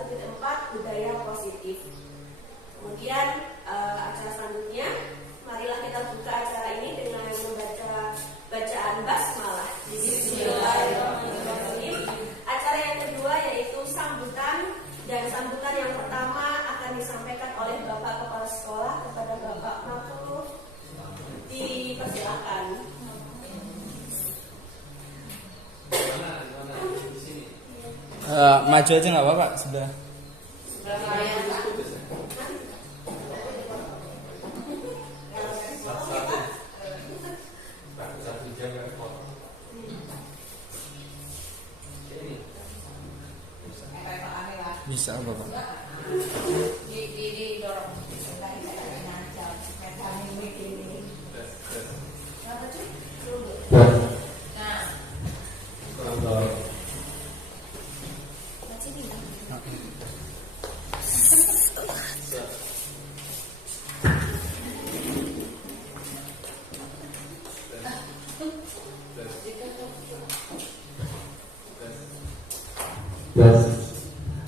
1.4 budaya positif. Kemudian acara selanjutnya, marilah kita buka acara ini dengan membaca bacaan basmalah. Bismillahirrahmanirrahim. Acara yang kedua yaitu sambutan, dan sambutan yang pertama akan disampaikan oleh Bapak Kepala Sekolah kepada Bapak Makhluk. Dipersilakan. Maju aja nggak apa-apa, sudah. Bisa bapak.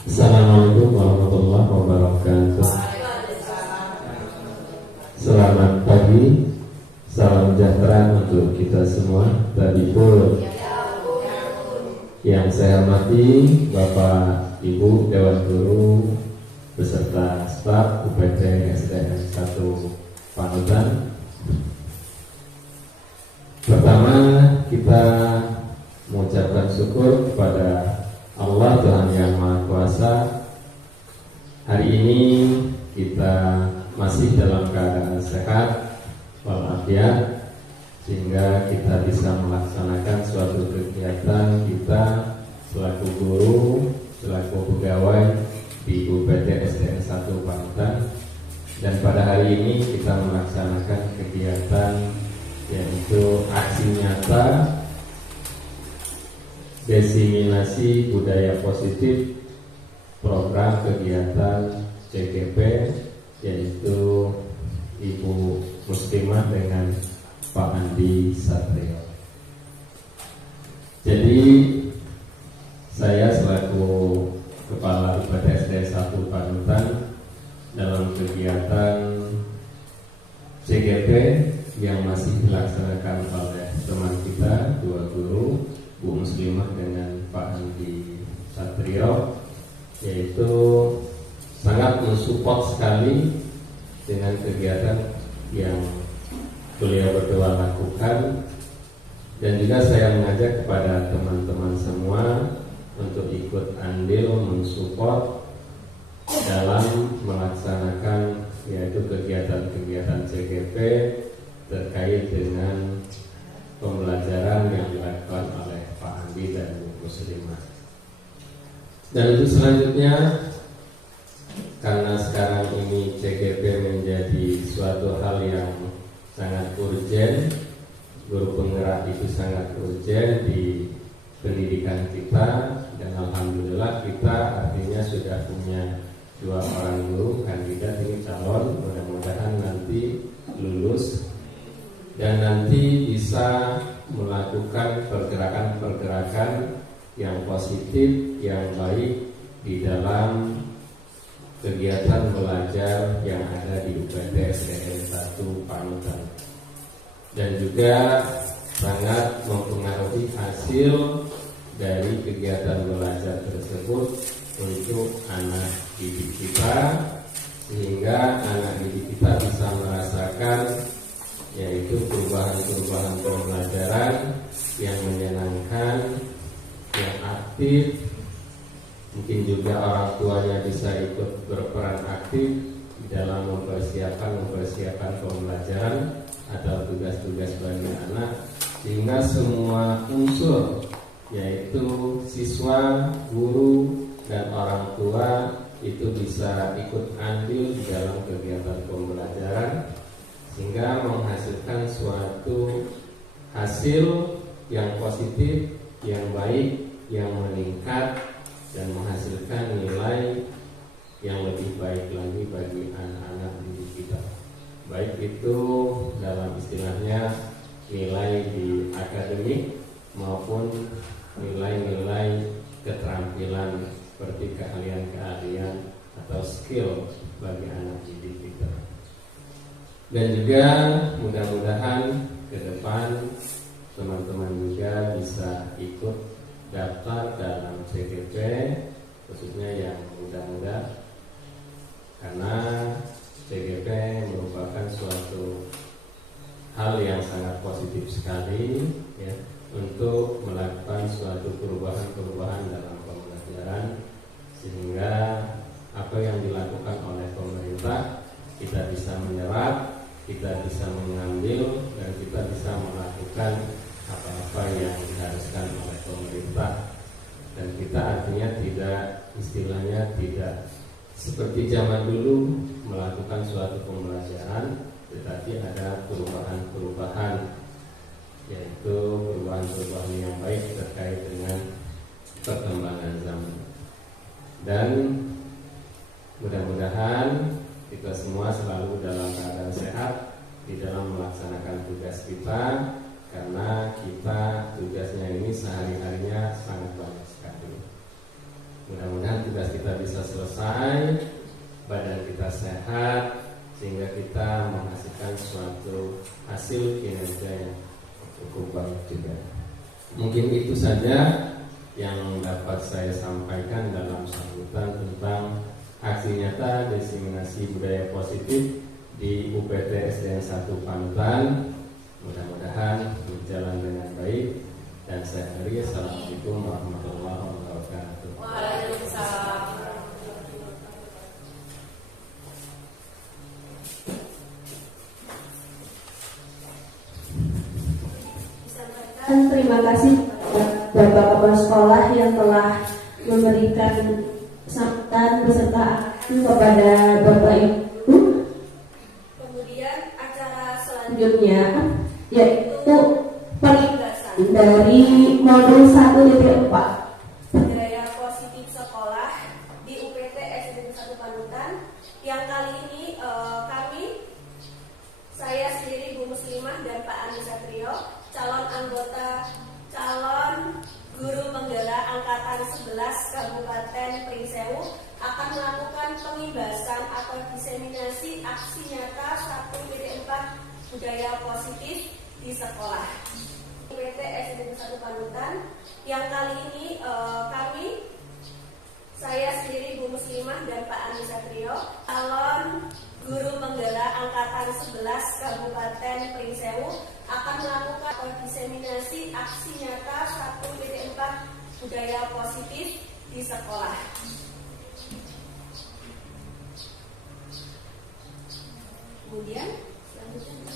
Assalamualaikum warahmatullahi wabarakatuh. Selamat pagi, salam sejahtera untuk kita semua. Tabibul. Yang saya hormati Bapak Ibu Dewan Guru beserta staf UPT SDN 1 Panutan. Pertama, kita mengucapkan syukur kepada Allah Tuhan Yang Maha Kuasa. Hari ini kita masih dalam keadaan sehat walafiat, sehingga kita bisa melaksanakan suatu kegiatan kita selaku guru, selaku pegawai di UPT SDN 1 Panutan. Dan pada hari ini kita melaksanakan kegiatan yaitu aksi nyata diseminasi budaya positif program kegiatan CGP, yaitu Ibu Muslimah dengan Pak Andi Satrio. Jadi saya selaku Kepala UPT SD 1 Panutan dalam kegiatan CGP yang masih dilaksanakan oleh teman kita, dua guru, Bu Muslimah dengan Pak Andi Satrio, yaitu sangat mensupport sekali dengan kegiatan yang beliau berdua lakukan. Dan juga saya mengajak kepada teman-teman semua untuk ikut andil mensupport dalam melaksanakan yaitu kegiatan-kegiatan CGP terkait dengan pembelajaran yang dilakukan oleh Pak Andi dan Bu Muslimah. Dan untuk selanjutnya, karena sekarang ini CGP menjadi suatu hal yang sangat urgen, guru penggerak itu sangat urgen di pendidikan kita. Dan alhamdulillah kita artinya sudah punya 2 orang guru kandidat ini calon, mudah-mudahan nanti lulus dan nanti bisa melakukan pergerakan-pergerakan yang positif, yang baik di dalam kegiatan belajar yang ada di UPT SDN 1 Panutan, dan juga sangat mempengaruhi hasil dari kegiatan belajar tersebut untuk anak didik kita, sehingga anak didik kita bisa merasakan yaitu perubahan-perubahan pembelajaran yang menyenangkan, yang aktif. Mungkin juga orang tuanya bisa ikut berperan aktif dalam mempersiapkan pembelajaran atau tugas-tugas bagi anak, sehingga semua unsur yaitu siswa, guru, dan orang tua itu bisa ikut andil di dalam kegiatan pembelajaran, sehingga menghasilkan suatu hasil yang positif, yang baik, yang meningkat, dan menghasilkan nilai yang lebih baik lagi bagi anak-anak didik kita. Baik itu dalam istilahnya nilai di akademik maupun nilai-nilai keterampilan seperti keahlian-keahlian atau skill bagi anak didik kita. Dan juga mudah-mudahan ke depan teman-teman juga bisa ikut daftar dalam CGP, khususnya yang muda-muda, karena CGP merupakan suatu hal yang sangat positif sekali ya, untuk melakukan suatu perubahan-perubahan dalam pembelajaran, sehingga apa yang dilakukan oleh pemerintah kita bisa menyerap, kita bisa mengambil, dan kita bisa melakukan apa-apa yang diharuskan oleh pemerintah. Dan kita artinya tidak, istilahnya tidak seperti zaman dulu melakukan suatu pembelajaran, tetapi ada perubahan-perubahan, yaitu perubahan-perubahan yang baik terkait dengan perkembangan zaman. Dan mudah-mudahan kita semua selalu dalam keadaan sehat di dalam melaksanakan tugas kita, karena kita tugasnya ini sehari-harinya sangat banyak sekali. Mudah-mudahan tugas kita bisa selesai, badan kita sehat, sehingga kita menghasilkan suatu hasil kinerja yang cukup baik juga. Mungkin itu saja yang dapat saya sampaikan dalam sambutan tentang aksi nyata diseminasi budaya positif di UPT SDN 1 Panutan. Mudah-mudahan berjalan dengan baik, dan saya akhiri. Assalamualaikum warahmatullahi wabarakatuh. Waalaikumsalam. Terima kasih Bapak Kepala Sekolah yang telah memberikan sambutan beserta kepada Bapak Ibu. Kemudian acara Selanjutnya yaitu penugasan dari modul 1.4 budaya positif sekolah di UPT SDN 1 Panutan. Yang kali ini saya sendiri Bu Muslimah dan Pak Andi Satrio, calon guru penggerak angkatan 11 Kabupaten Pringsewu, akan melakukan pengibasan atau diseminasi aksi nyata 1.4 budaya positif di sekolah UPT SDN 1 Panutan. Yang kali ini saya sendiri Bu Muslimah dan Pak Andi Satrio, calon guru penggerak angkatan 11 Kabupaten Pringsewu, akan melakukan diseminasi aksi nyata 1.4 budaya positif di sekolah. Kemudian selanjutnya.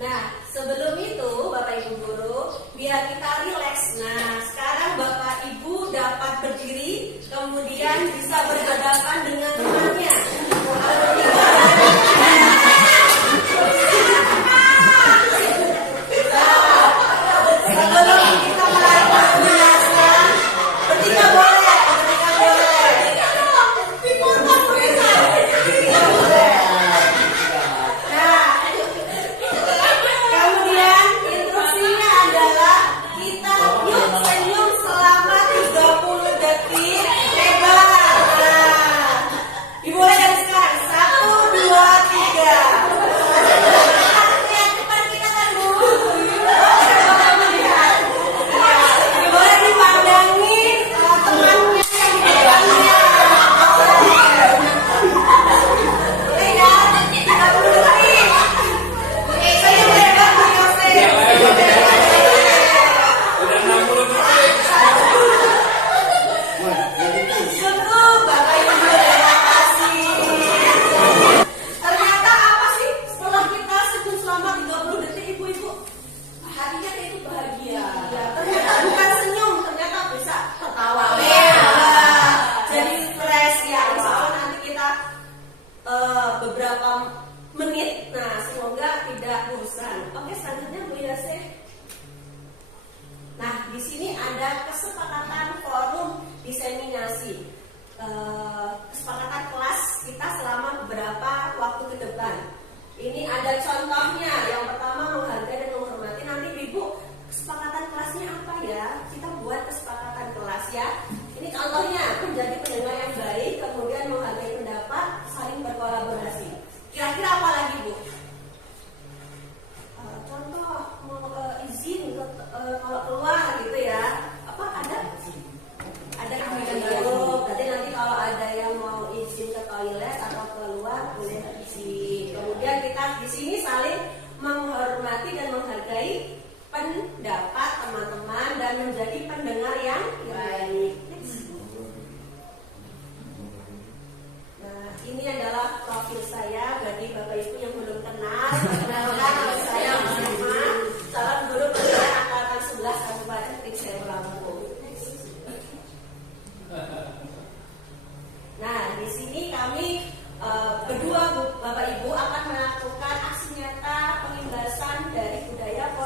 Nah, sebelum itu Bapak Ibu guru, biar kita rileks. Nah, sekarang Bapak Ibu dapat berdiri, kemudian bisa berhadapan dengan temannya. Sebelum kita mulai penjelasan, bertiga boleh. Nah, kemudian instruksinya adalah kita yuk senyum selama 30 detik lebar. Nah, dimulai dari sekarang. 1,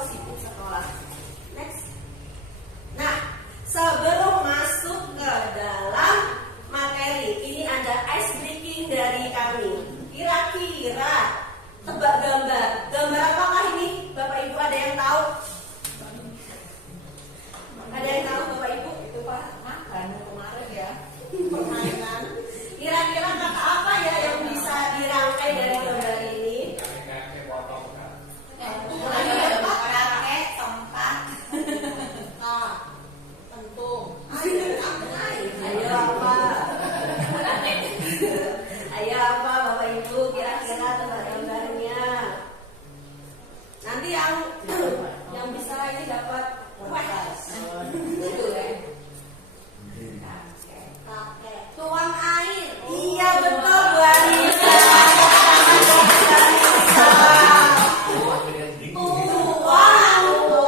positif sekolah. Next. Nah, sebelum masuk ke dalam materi, ini ada ice breaking dari kami. Kira-kira tebak gambar. Gambar apakah ini? Bapak Ibu ada yang tahu? Ada yang tahu Bapak Ibu? Itu Pak makan kemarin ya. Permainan. Kira-kira kata apa ya yang bisa dirangkai dari gambar ini? Kakek, tempat. Nah, tentu. Ayo apa? Ayo apa Bapak Ibu? Kira-kira tebak gambarnya. Nanti yang bisa ini dapat itu ya. Tuang air. Iya betul Bu Anissa. Tuang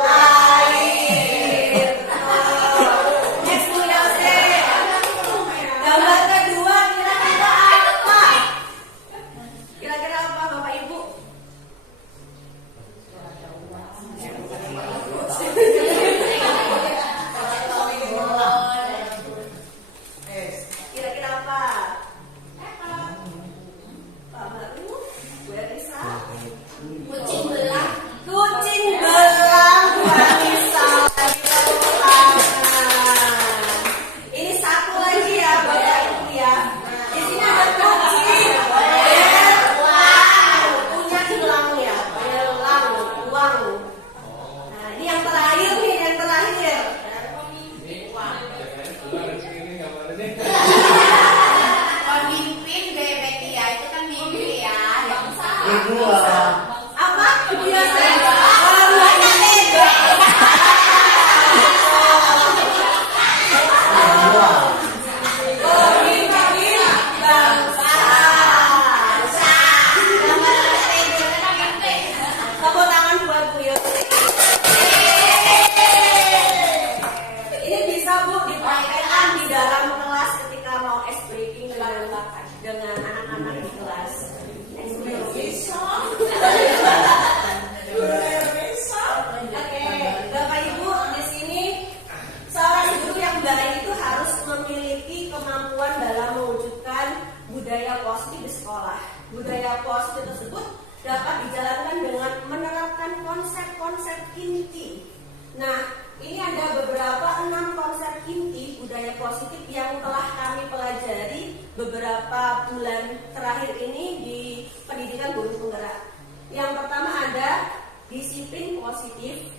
air. Next Bu Yose. Gambar kedua kira-kira apa? Kira-kira apa Bapak Ibu? Kira-kira apa? Pak Baru, Bu Anissa. Kucing belang. Kucing belang Bu Anissa. Ini satu lagi ya Bapak Ibu ya. Di sini ada kucing. Belang. Punya belang ya. Belang. Uang. Nah ini yang terakhir nih, yang terakhir. Pemimpin Bebekia itu kan mimpi ya. Apa? Biasa. Warnanya beda. Pemimpin bangsa. Tepuk tangan buat Bu Yose. Ini bisa Bu dipraktekkan di dalam kelas ketika mau ice breaking dengan anak-anak di kelas. Oke, Bapak Ibu di sini seorang guru yang baik itu harus memiliki kemampuan dalam mewujudkan budaya positif di sekolah. Budaya positif tersebut dapat dijalankan dengan menerapkan konsep-konsep inti. Nah, ini ada beberapa 6 konsep inti budaya positif yang telah kami pelajari beberapa bulan terakhir ini di pendidikan guru penggerak. Yang pertama ada disiplin positif,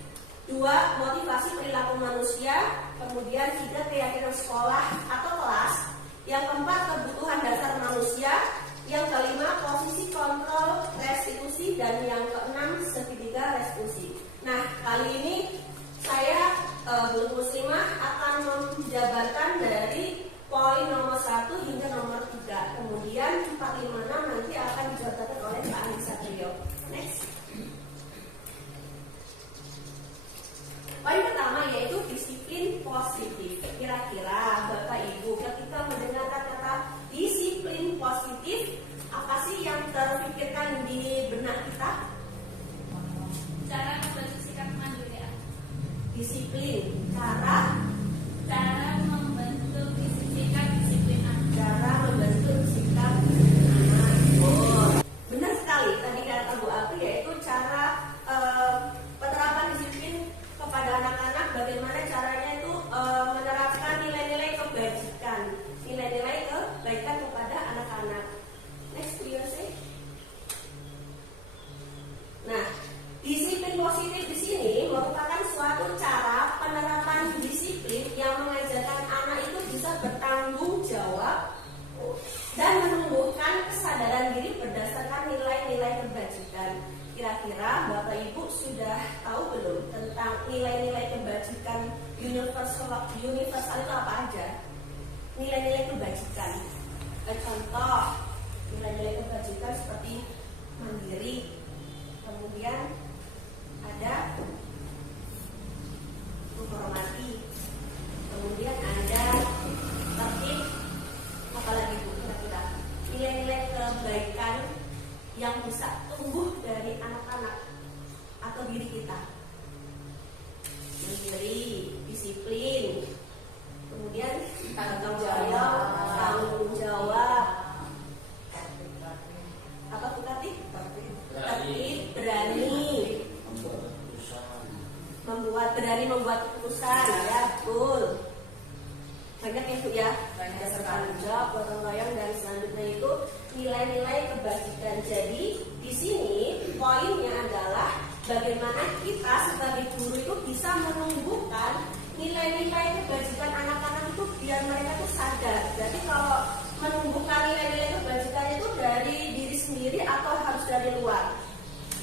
2 motivasi perilaku manusia, kemudian 3 keyakinan sekolah atau kelas, yang keempat kebutuhan dasar manusia, yang kelima posisi kontrol restitusi, dan yang keenam segitiga restitusi. Nah, kali ini saya guru muslimah akan menjabarkan dari poin nomor 1 hingga nomor 3. Kemudian 4, 5, 6 nanti akan dijabarkan oleh Pak Anissa Trio. Next. Poin pertama yaitu disiplin positif. Kira-kira Bapak Ibu ketika mendengar kata disiplin positif, apa sih yang terpikirkan di benak kita? Cara membentuk sikap kemandirian. Disiplin, cara membentuk sikap disiplinan. cara membentuk sikap anak. Oh, benar sekali. Tadi kata Bu Api yaitu cara penerapan disiplin kepada anak-anak. Bagaimana caranya itu menerapkan nilai-nilai kebajikan, nilai-nilai kebaikan kepada anak-anak. Next, Bu Yose. Nah, disiplin positif di sini merupakan suatu cara penerapan disiplin yang mengajarkan anak itu bisa bertanggung jawab dan menumbuhkan kesadaran diri berdasarkan nilai-nilai kebajikan. Kira-kira Bapak Ibu sudah tahu belum tentang nilai-nilai kebajikan universal itu apa aja? Nilai-nilai kebajikan. Contoh, nilai-nilai kebajikan seperti mandiri, kemudian ada menghormati, kemudian ada tertib, apalagi Bu kira-kira nilai-nilai kebaikan yang bisa tumbuh dari anak-anak atau diri kita. berani membuat keputusan, ya betul. Banyak ya Bu ya, ada bertanggung jawab, gotong royong, dan selanjutnya itu nilai-nilai kebajikan. Jadi di sini poinnya adalah bagaimana kita sebagai guru itu bisa menumbuhkan nilai-nilai kebajikan anak-anak itu biar mereka itu sadar. Jadi kalau menumbuhkan nilai-nilai kebajikan itu dari diri sendiri atau harus dari luar?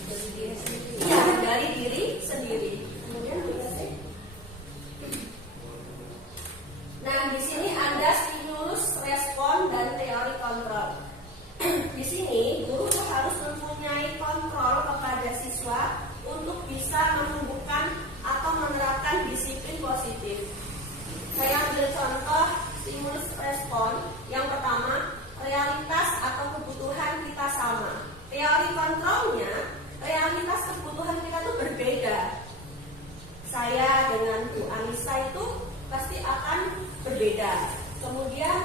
Dari diri sendiri. Ya, dari diri sendiri. Kemudian nah, di sini ada stimulus, respon, dan teori kontrol. Di sini guru harus mempunyai kontrol kepada siswa untuk bisa menumbuhkan atau menerapkan disiplin positif. Saya ambil contoh stimulus respon. Yang pertama, realitas atau kebutuhan kita sama. Teori kontrolnya, realitas kebutuhan kita itu berbeda. Saya dengan Bu Anissa itu pasti akan berbeda. Kemudian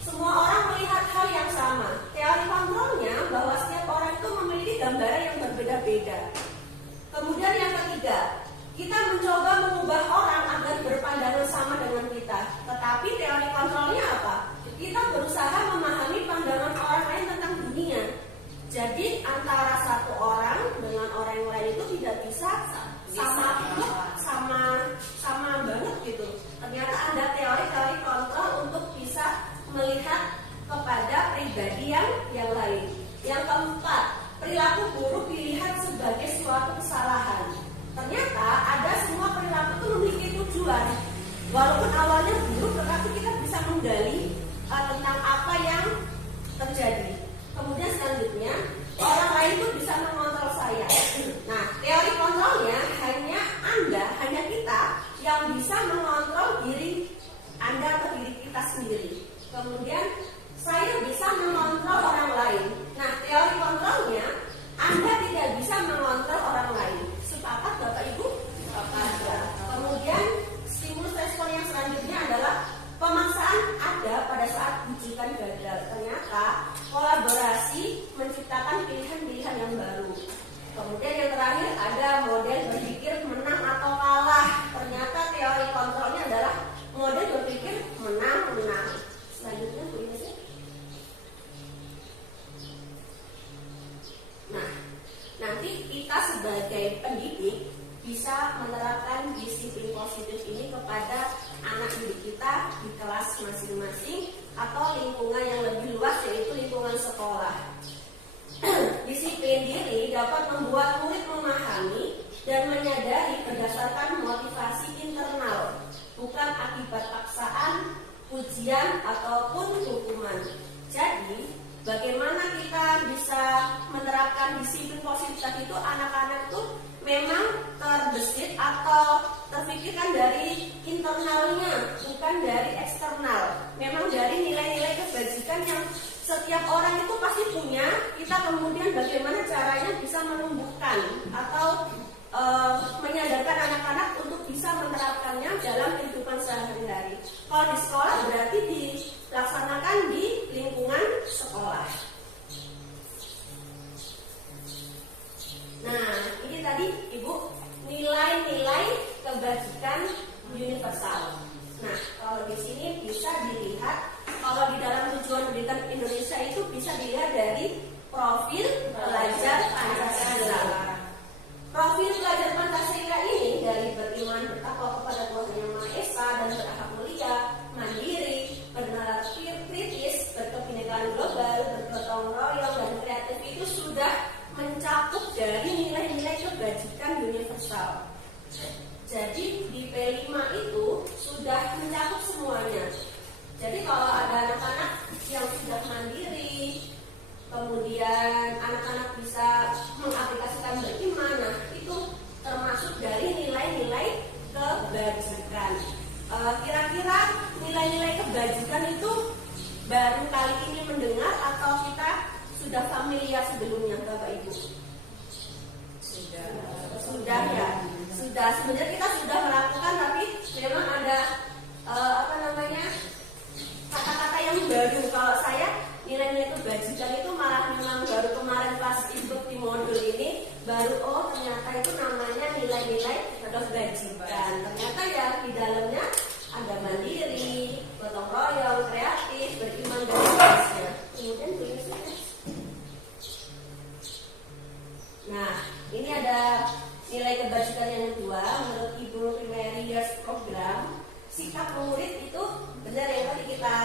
semua orang melihat hal yang sama. Teori kontrolnya bahwa setiap orang itu memiliki gambaran yang berbeda-beda. Kemudian yang ketiga, kita mencoba mengubah orang agar berpandangan sama dengan kita. Tetapi teori kontrolnya apa? Kita berusaha memahami pandangan orang lain tentang dunia. Jadi antara satu orang dengan orang yang lain itu tidak bisa sama banget gitu. Ternyata ada teori-teori kontrol untuk bisa melihat kepada pribadi yang lain. Yang keempat, perilaku buruk dilihat sebagai suatu kesalahan. Ternyata ada semua perilaku itu memiliki tujuan. Walaupun awalnya buruk, tetapi kita bisa menggali tentang apa yang terjadi. Kemudian selanjutnya, orang lain itu bisa mengontrol saya. Nah, teori kontrolnya hanya kita yang bisa mengontrol diri Anda atau diri kita sendiri. Kemudian saya bisa mengontrol orang lain. Nah, teori kontrolnya Anda tidak bisa mengontrol orang lain. Sepakat Bapak Ibu? Sepakat. Kemudian stimulus respon yang selanjutnya adalah pemaksaan ada pada saat bujukan gagal. Ternyata kolaborasi menciptakan pilihan-pilihan yang baru. Kemudian yang terakhir ada model berpikir menang atau kalah. Ternyata teori kontrolnya adalah model berpikir menang-menang. Selanjutnya Bu Ines. Nah, nanti kita sebagai pendidik bisa menerapkan disiplin positif ini kepada anak didik kita di kelas masing-masing atau lingkungan yang lebih luas, yaitu lingkungan sekolah. Disiplin diri dapat membuat murid memahami dan menyadari berdasarkan motivasi internal, bukan akibat paksaan, ujian, ataupun hukuman. Jadi, bagaimana kita bisa menerapkan disiplin positif tadi itu? Anak-anak itu memang terbesit atau terpikirkan dari internalnya, bukan dari eksternal. Memang dari nilai-nilai kebajikan yang setiap orang itu pasti punya. Kita kemudian bagaimana caranya bisa menumbuhkan atau menyadarkan anak-anak untuk bisa menerapkannya dalam kehidupan sehari-hari. Kalau di sekolah berarti dilaksanakan di lingkungan sekolah. Nah, ini tadi Ibu nilai-nilai kebajikan universal. Nah, kalau di sini bisa dilihat, kalau di dalam tujuan pendidikan Indonesia itu bisa dilihat dari profil pelajar Pancasila. Profil pelajar Pancasila ini dari beriman bertakwa kepada Tuhan Yang Maha Esa dan berakhlak mulia, mandiri, bernalar kritis, berkebinekaan global, bergotong royong, dan kreatif itu sudah mencakup dari nilai-nilai kebajikan universal. Jadi di P5 itu sudah mencakup semuanya. Jadi kalau ada anak-anak yang sudah mandiri, kemudian anak-anak bisa mengaplikasikan beriman, nah itu termasuk dari nilai-nilai kebajikan. Kira-kira nilai-nilai kebajikan itu baru kali ini mendengar atau kita sudah familiar sebelumnya, Bapak Ibu? Sudah ya. Sudah. Sebenarnya kita sudah melakukan, tapi memang ada kata-kata yang baru. Kalau saya nilai-nilai kebajikan itu malah memang baru kemarin pas ikut di modul ini baru ternyata itu namanya nilai-nilai kebajikan. Ternyata ya di dalamnya ada mandiri, gotong royong, kreatif, beriman dan seterusnya. Kemudian tulis sukses. Nah, ini ada nilai kebajikan yang kedua menurut Ibu Primary Years Program. Sikap murid itu benar yang tadi kita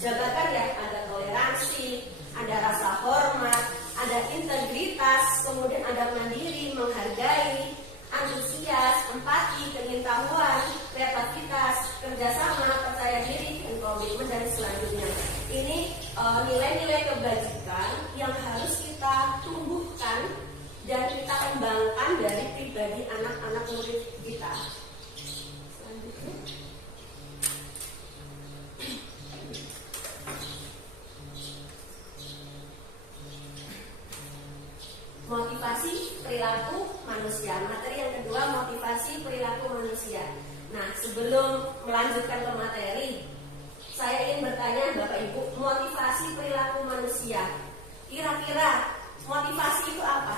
jabarkan ya, ada toleransi, ada rasa hormat, ada integritas, kemudian ada mandiri, menghargai, antusias, empati, keingintahuan, kreativitas, kerjasama, percaya diri, dan komitmen dan selanjutnya. Ini nilai-nilai kebajikan yang harus kita tumbuhkan dan kita kembangkan dari pribadi anak-anak murid kita. Selanjutnya. Motivasi perilaku manusia. Materi yang kedua, motivasi perilaku manusia. Nah, sebelum melanjutkan ke materi, saya ingin bertanya Bapak Ibu, motivasi perilaku manusia. Kira-kira motivasi itu apa?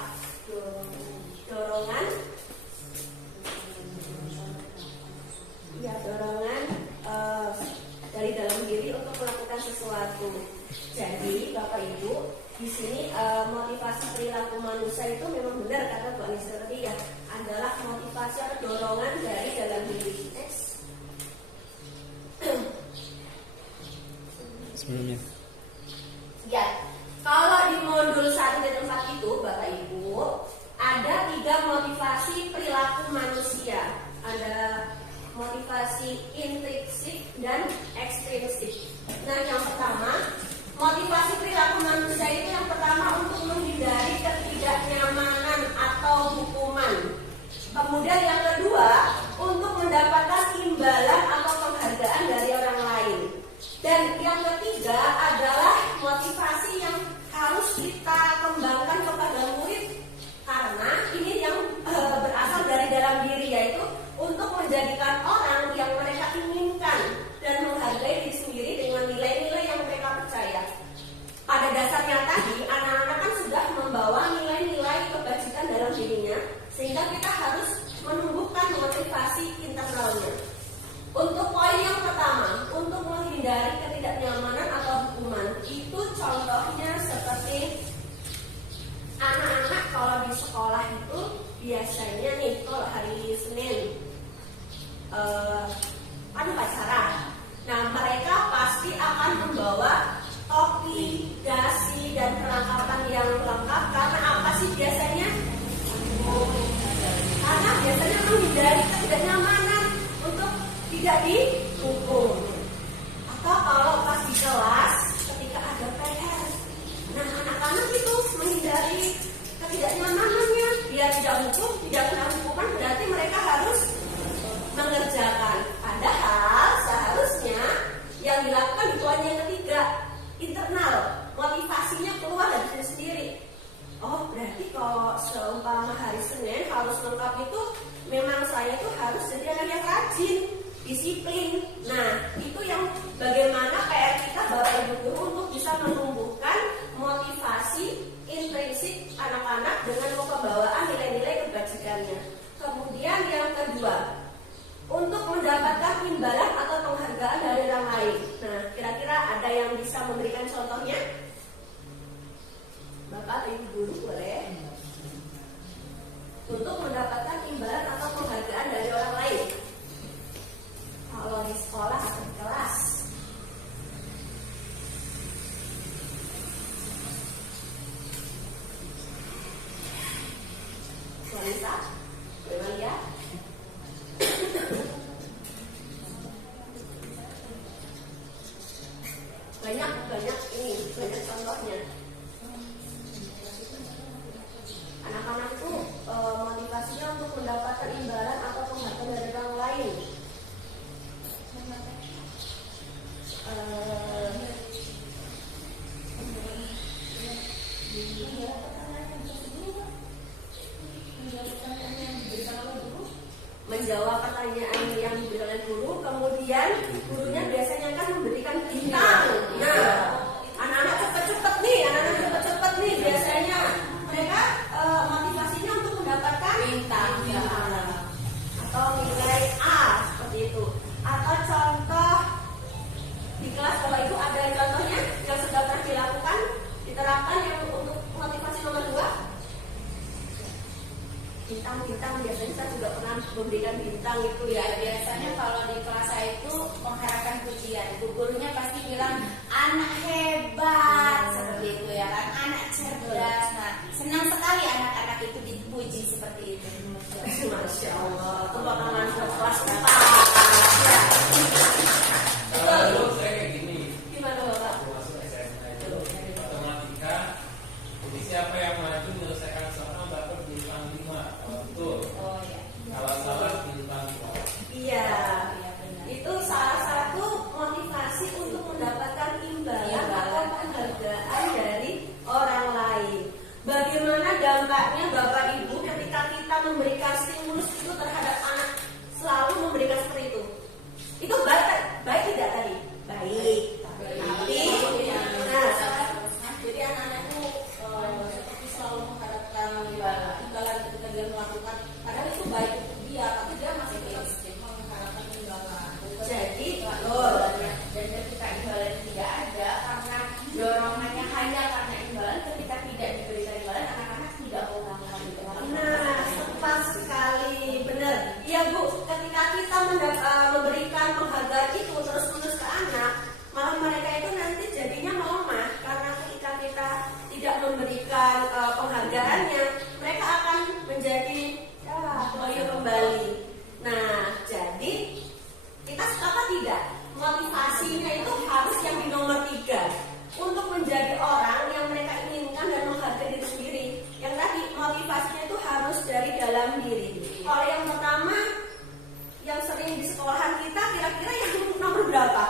Dorongan. Ya, dorongan dari dalam diri untuk melakukan sesuatu. Jadi, Bapak Ibu, di sini motivasi perilaku manusia itu memang benar kata Bu Anissa tadi ya, adalah motivasi atau dorongan dari dalam diri. Sebelumnya. Ya, kalau di modul 1 dan 4 itu Bapak Ibu ada 3 motivasi perilaku manusia. Ada motivasi intrinsik dan ekstrinsik. Nah, yang pertama, motivasi perilaku manusia itu yang pertama untuk menghindari ketidaknyamanan atau hukuman. Kemudian yang kedua, untuk mendapatkan imbalan atau penghargaan dari orang lain. Dan yang ketiga adalah motivasi yang harus kita kembangkan kepada murid, karena ini yang berasal dari dalam diri, yaitu untuk menjadikan orang yang mereka inginkan dan menghargai diri sendiri dengan nilai-nilai yang mereka percaya. Pada dasarnya tadi, anak-anak kan sudah membawa nilai-nilai kebajikan dalam dirinya, sehingga kita harus menumbuhkan motivasi internalnya. Untuk poin yang pertama, untuk menghindari ketidaknyamanan atau hukuman, itu contohnya seperti anak-anak kalau di sekolah itu biasanya nih, kalau hari Senin ada upacara. Nah, mereka pasti akan membawa topi, dasi, dan perlengkapan yang lengkap. Karena apa sih biasanya? Karena biasanya menghindari ketidaknyamanan untuk tidak dihukum. Atau kalau pas di kelas ketika ada PR, nah anak-anak itu menghindari ketidaknyamanannya, biar tidak hukum, tidak kena hukuman, berarti mereka harus mengerjakan. Padahal seharusnya yang dilakukan itu hanya yang ketiga, internal, motivasinya keluar dari diri sendiri. Oh, berarti kalau seumpama hari Senin harus lengkap itu, memang saya itu harus jadi anak yang rajin, disiplin. Nah, itu yang bagaimana PR kita Bapak Ibu Guru untuk bisa menumbuhkan motivasi intrinsik anak-anak dengan pembawaan nilai-nilai kebajikannya. Kemudian yang kedua, untuk mendapatkan imbalan atau penghargaan dari orang lain. Nah, kira-kira ada yang bisa memberikan contohnya? Bapak atau Ibu Guru boleh. Untuk mendapatkan imbalan atau penghargaan dari orang lain. Kalau di sekolah atau di kelas. Wanita, Maria. banyak contohnya. Anak-anak itu motivasinya untuk mendapatkan imbalan atau penghargaan dari orang lain. Menjawab pertanyaan yang diberikan oleh guru, kemudian gurunya biasanya kan memberikan bintang. Nah, anak-anak cepet-cepet nih, biasanya mereka motivasinya untuk mendapatkan bintang. bintang, biasanya saya juga pernah memberikan bintang itu Ya ya. biasanya kalau di kelas saya itu mengharapkan pujian, gurunya pasti bilang anak hebat seperti itu ya kan, anak cerdas. Nah senang sekali anak-anak itu dipuji seperti itu. Masya Allah, itu bakalan ke kelas 4 ya. Kalau saya kayak gini, Gimana Bapak? masuk SMA itu matematika. Jadi siapa yang maju menyelesaikan soal dapat bintang 5. Kalau betul, Oh ya. kalau salah bintang 2. Iya, itu salah satu motivasi untuk mendapatkan imbalan atau penghargaan dari orang lain. Bagaimana dampaknya Bapak Ibu ketika kita memberikan stimulus itu terhadap anak, selalu memberikan seperti itu? Itu baik tidak tadi? Baik. Tapi, Jadi anak-anak itu seperti selalu mengharapkan imbalan ketika dia melakukan, padahal itu baik untuk dia, tapi dia masih tetap mengharapkan imbalan. jadi Dan ketika imbalan tidak ada, karena dorongannya hanya karena imbalan, ketika tidak diberikan imbalan, anak-anak tidak mau melakukan itu. nah, tepat sekali, benar. Iya Bu, ketika kita memberikan penghargaan itu terus-menerus ke anak, malah mereka itu nanti jadinya melemah karena ketika kita tidak memberikan penghargaannya, mereka akan menjadi loyo kembali. Nah, jadi kita sepakat tidak? Motivasinya itu harus yang di nomor 3 untuk menjadi orang yang mereka inginkan dan menghargai diri sendiri. Yang tadi motivasinya itu harus dari dalam diri. Kalau yang pertama, yang sering di sekolahan kita, kira-kira yang nomor berapa?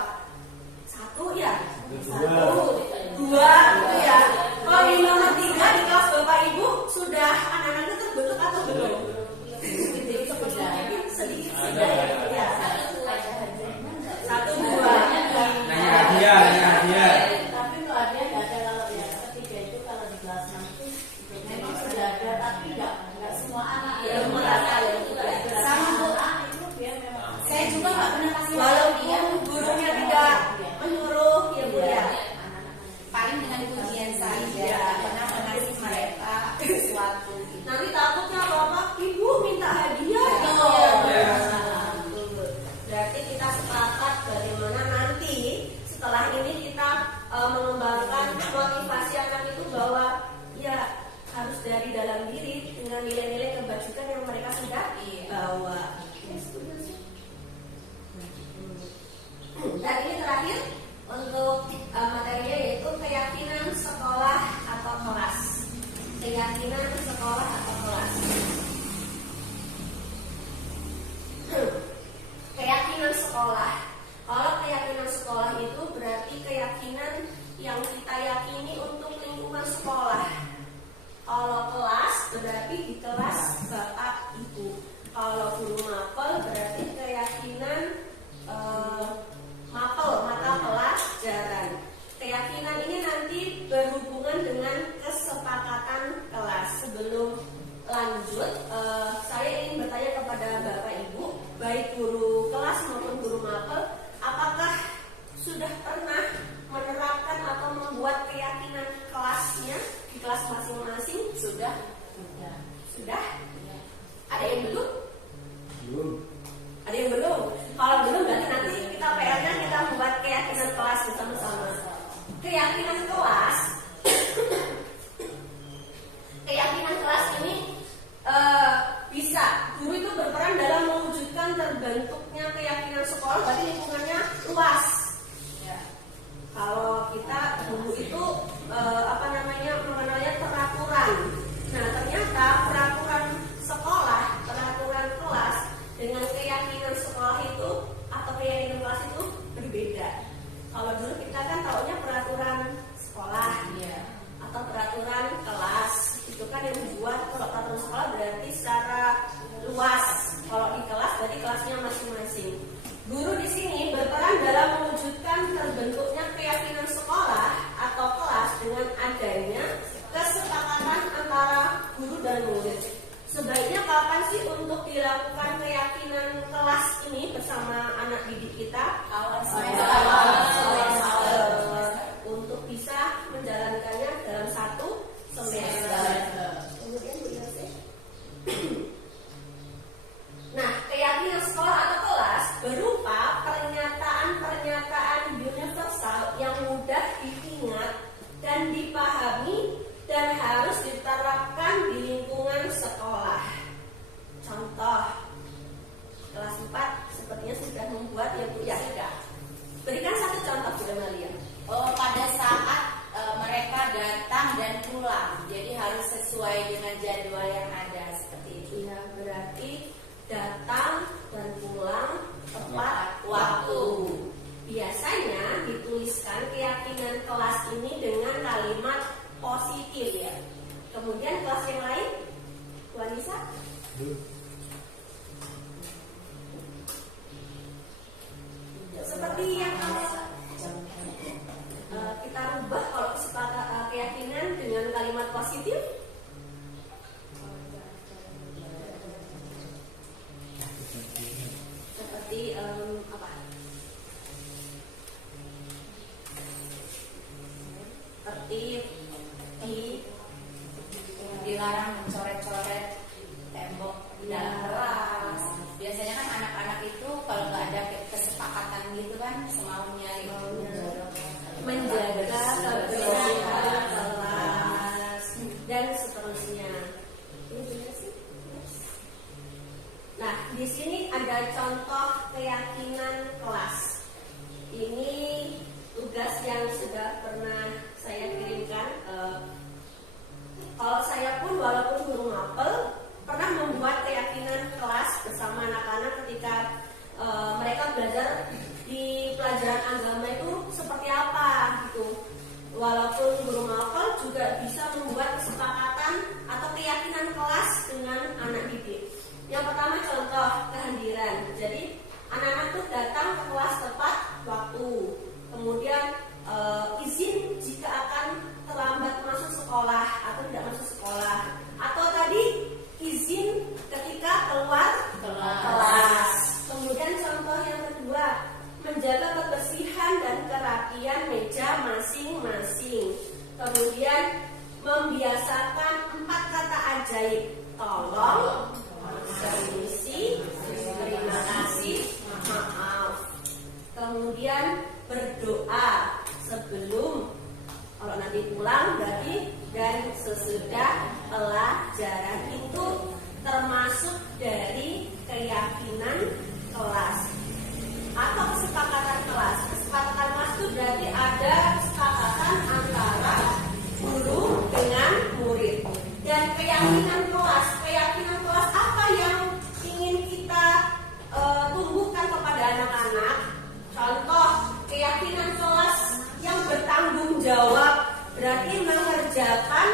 1 ya? 2 gitu ya. Kalau di nomor 3 di kelas Bapak Ibu sudah anak-anak itu terbentuk atau belum? Sedikit saja ya. 1, 2. Nanya hadiah. Tapi kalau ada nggak ada, kalau yang ketiga itu kalau di kelas 6 itu memang sudah ada, tapi nggak semua anak Ya, merata ya. sama doa itu dia memang. Saya juga nggak pernah kasih Walaupun gurunya tidak menyuruh ya Bu ya. paling dengan pujian saja, karena mengasih mereka sesuatu. Nanti takutnya Bapak Ibu minta hadiah. Ya. Berarti kita sepakat bagaimana nanti setelah ini kita mengembangkan motivasi anak itu bahwa ya harus dari dalam diri dengan nilai-nilai kebajikan yang mereka sudah bawa. Dan ini terakhir untuk materinya yaitu keyakinan sekolah atau kelas. Keyakinan sekolah atau kelas. Keyakinan sekolah. Kalau keyakinan sekolah itu berarti keyakinan yang kita yakini untuk lingkungan sekolah. Kalau kelas berarti di kelas Bapak Ibu. Kalau guru mapel berarti keyakinan mapel mata pelajaran. Keyakinan ini nanti berhubungan dengan kesepakatan kelas. Sebelum lanjut, saya ingin bertanya kepada Bapak Ibu, baik guru kelas maupun guru mapel, apakah sudah pernah menerapkan atau membuat keyakinan kelasnya di kelas masing-masing? Sudah? Ada yang belum? Ada yang belum? Kalau belum, berarti nanti kita PR-nya kita membuat keyakinan kelas bersama-sama. Keyakinan kelas, keyakinan kelas ini bisa guru itu berperan dalam mewujudkan terbentuknya keyakinan sekolah, berarti lingkungannya luas. Kalau kita guru itu mengenalnya peraturan. Nah, ternyata peraturan sekolah, peraturan kelas dengan keyakinan sekolah itu atau keyakinan kelas itu berbeda. Kalau dulu kita kan taunya peraturan sekolah atau peraturan kelas. Itu kan yang dibuat. Kalau peraturan sekolah berarti secara luas. Kalau di kelas berarti kelasnya masing-masing. Guru di sini berperan dalam mewujudkan terbentuknya keyakinan sekolah atau kelas dengan adanya kesepakatan antara guru dan murid. Sebaiknya kapan sih untuk dilakukan keyakinan kelas ini bersama anak didik kita? Awal semester. Untuk bisa menjalankannya dalam 1 semester. Kemudian Bu Yose. Seperti yang kita rubah kalau keyakinan dengan kalimat positif. Seperti apa? Tertib, dilarang mencoret-coret tembok di dalam kelas. Biasanya kan anak-anak itu kalau nggak ada kesepakatan gitu kan semaunya gitu. menjaga kebersihan kelas dan seterusnya. Ini benar sih? Nah, di sini ada contoh keyakinan kelas. Ini tugas yang sudah pernah saya kirimkan. Kalau saya pun walaupun guru mapel pernah membuat keyakinan kelas bersama anak-anak ketika mereka belajar di pelajaran agama itu seperti apa gitu. Walaupun guru mapel juga bisa membuat kesepakatan atau keyakinan kelas dengan anak didik. Yang pertama contoh kehadiran. Jadi anak-anak tuh datang ke kelas tepat waktu. Kemudian izin jika akan terlambat masuk sekolah atau tidak masuk sekolah. Atau tadi izin ketika keluar kelas. Kemudian contoh yang kedua, menjaga kebersihan dan kerapian meja masing-masing. Kemudian membiasakan 4 kata ajaib. Tolong, permisi, terima kasih, maaf. Kemudian berdoa sebelum, kalau nanti pulang berarti, dan sesudah pelajaran. Itu termasuk dari keyakinan kelas atau kesepakatan kelas. Kesepakatan kelas itu berarti ada kesepakatan antara guru dengan murid. Dan keyakinan kelas apa yang ingin kita tumbuhkan kepada anak-anak? Contoh keyakinan kelas yang bertanggung jawab, berarti mengerjakan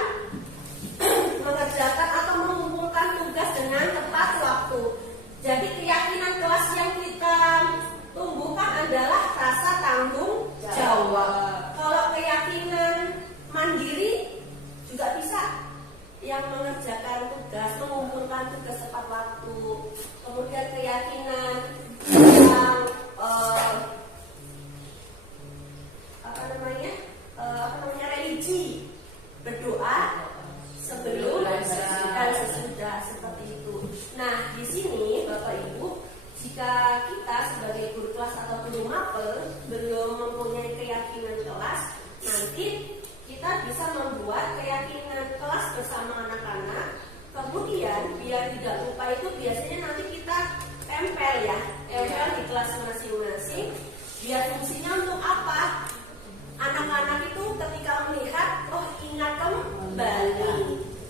atau mengumpulkan tugas dengan tepat waktu. Jadi keyakinan kelas yang kita tumbuhkan adalah rasa tanggung jawab. Kalau keyakinan mandiri juga bisa, yang mengerjakan tugas, mengumpulkan tugas tepat waktu. Kemudian keyakinan yang religi, berdoa sebelum dan sesudah, seperti itu. Nah, di sini Bapak Ibu, jika kita sebagai guru kelas atau guru mapel belum mempunyai keyakinan kelas, nanti kita bisa membuat keyakinan kelas bersama anak-anak. Kemudian biar tidak lupa itu biasanya nanti kita tempel di kelas masing-masing. Biar fungsinya untuk apa? Anak-anak itu ketika melihat, oh ingat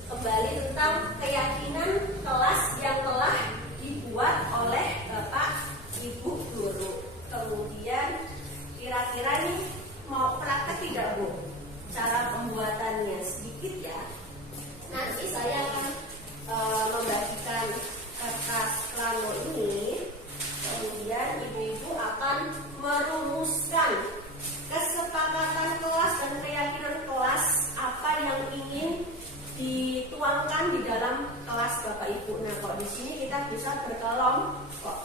kembali tentang keyakinan kelas yang telah dibuat oleh Bapak Ibu guru. Kemudian kira-kira ini mau praktek tidak Bu? Cara pembuatannya sedikit ya. Nanti saya akan membagikan kertas plano ini. Kemudian ibu-ibu akan merumuskan kesepakatan kelas dan keyakinan kelas apa yang ingin dituangkan di dalam kelas Bapak Ibu. Nah, kok di sini kita bisa berkelompok.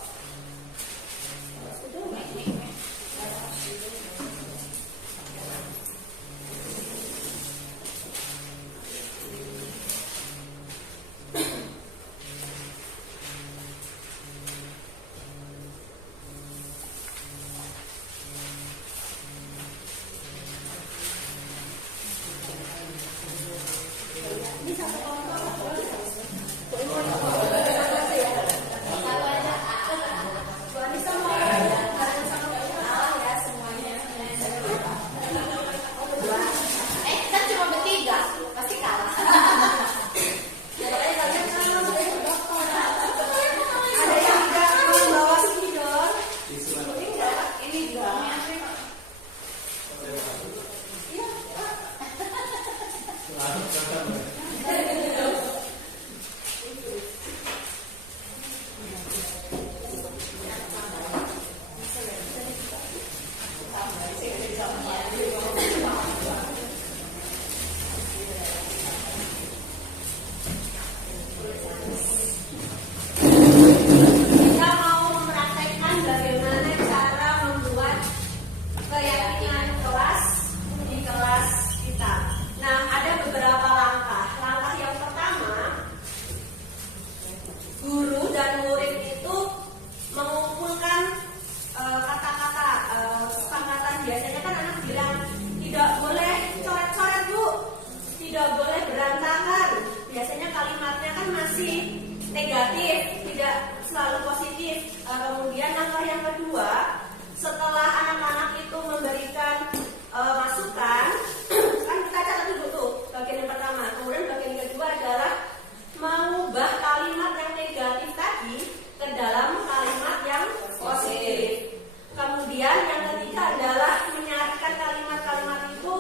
dalam kalimat yang positif. Kemudian yang ketiga adalah menyarikan kalimat-kalimat itu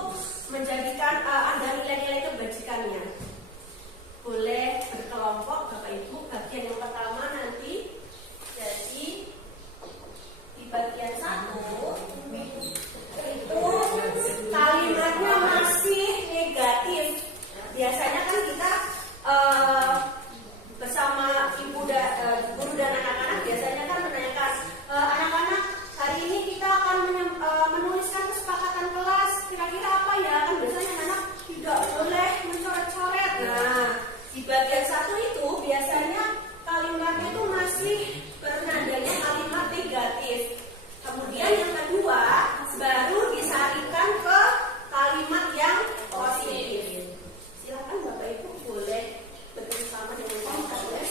menjadikan ada nilai-nilai kebajikannya. Boleh berkelompok Bapak Ibu. Bagian yang pertama nanti, jadi di bagian 1 itu kalimatnya masih negatif. Biasanya kan kita bersama guru dan anak-anak biasanya kan menanyakan, anak-anak hari ini kita akan menuliskan kesepakatan kelas, kira-kira apa ya? Kan biasanya anak tidak boleh mencoret-coret. Nah, di bagian 1 itu biasanya kalimatnya itu masih bernadanya kalimat negatif. Kemudian yang kedua baru disarikan ke kalimat yang positif. Silakan Bapak Ibu boleh bersama dengan kita ya.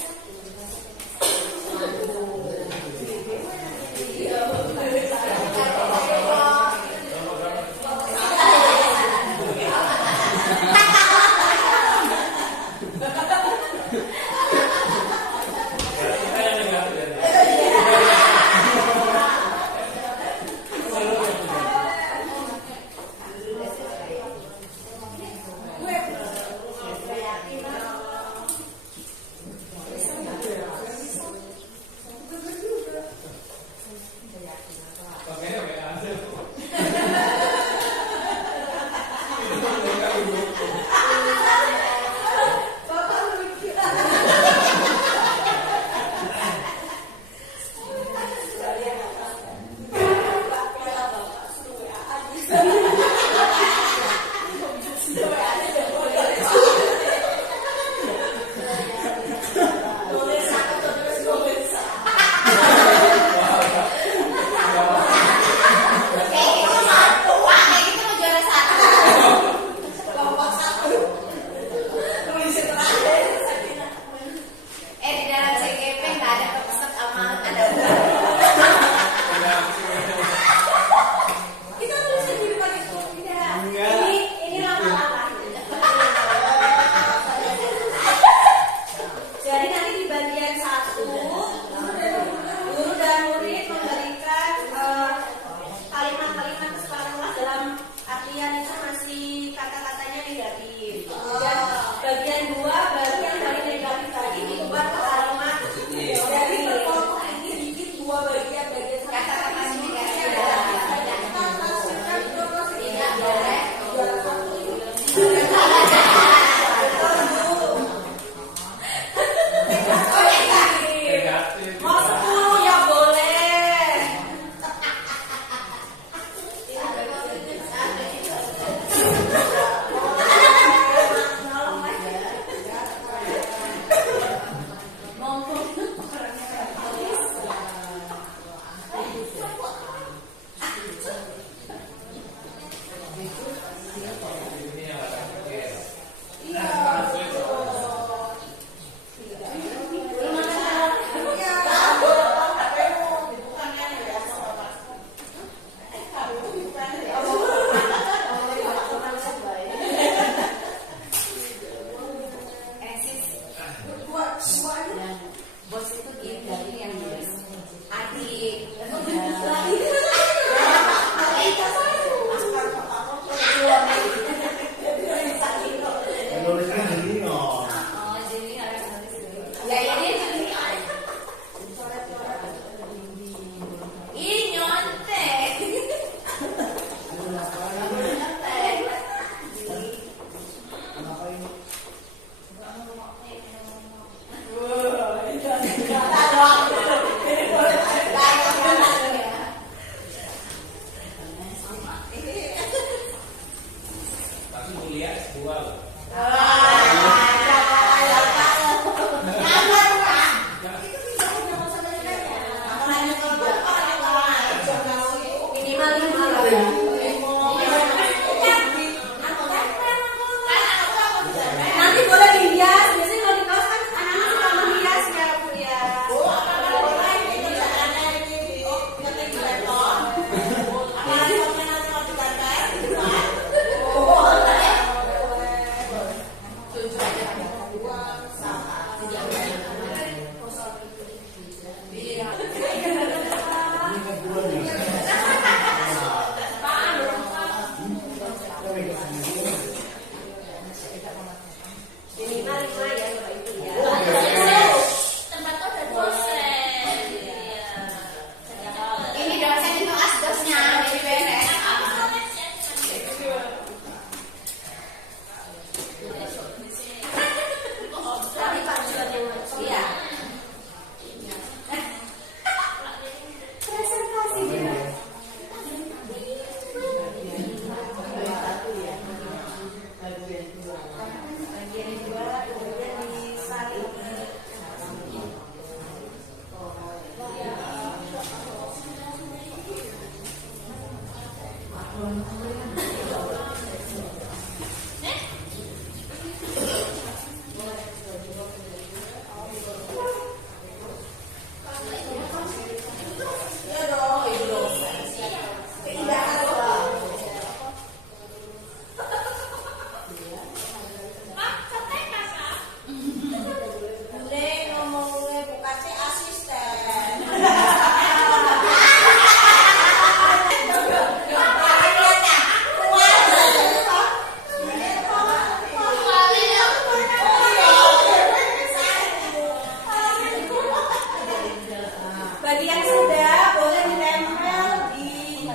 Bagi yang sudah boleh ditempel di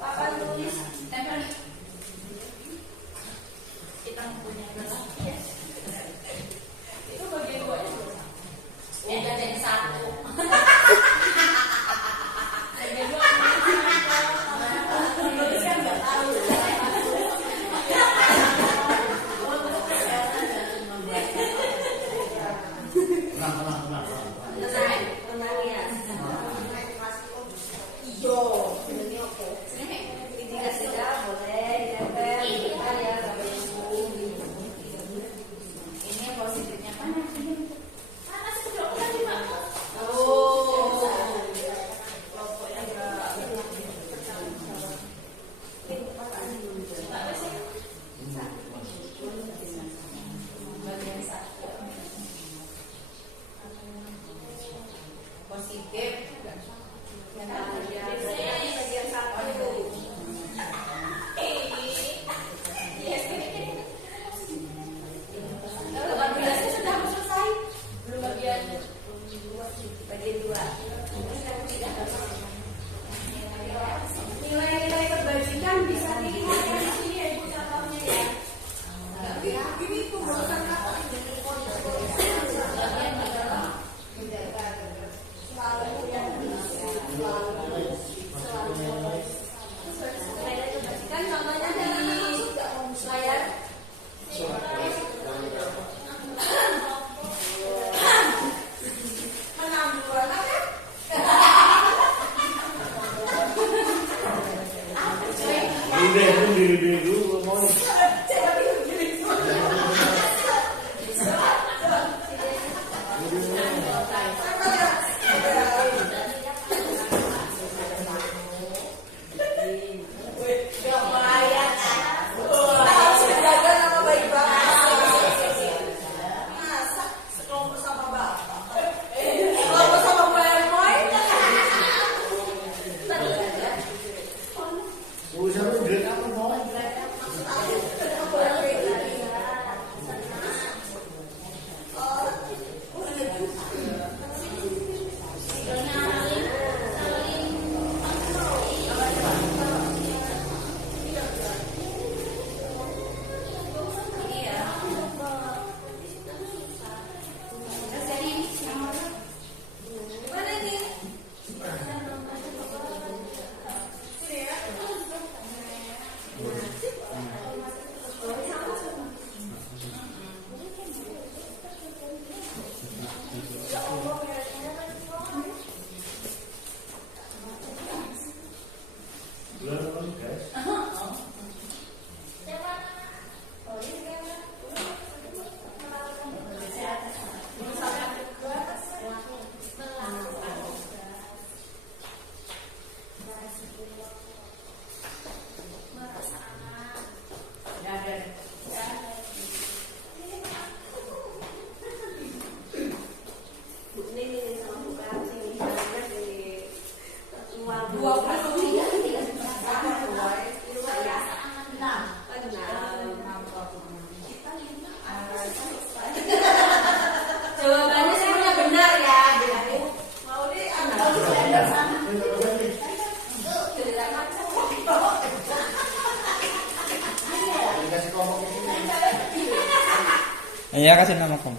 papan tulis. Tempel nih. Kita punya itu bagian dua ya. Udah jadi satu. Bagian dua. Tulis kan nggak tahu. Tenang ya. Iyo. Ini oke. Tidak sudah boleh ditempel. Kita ya sampai Ini positifnya mana? Mana sih udah dimakan? Bagian satu. Positif. bagian satu. Biasanya sudah selesai. Belum bagian Bagian dua. Nilai-nilai kebajikan bisa dilihat di sini ya ibu contohnya ya. Ini pembahasan apa? Nilai kebajikan contohnya di layar. Menambah kan? Jawabannya semuanya benar ya. Mau di Iya, kasih nama kamu.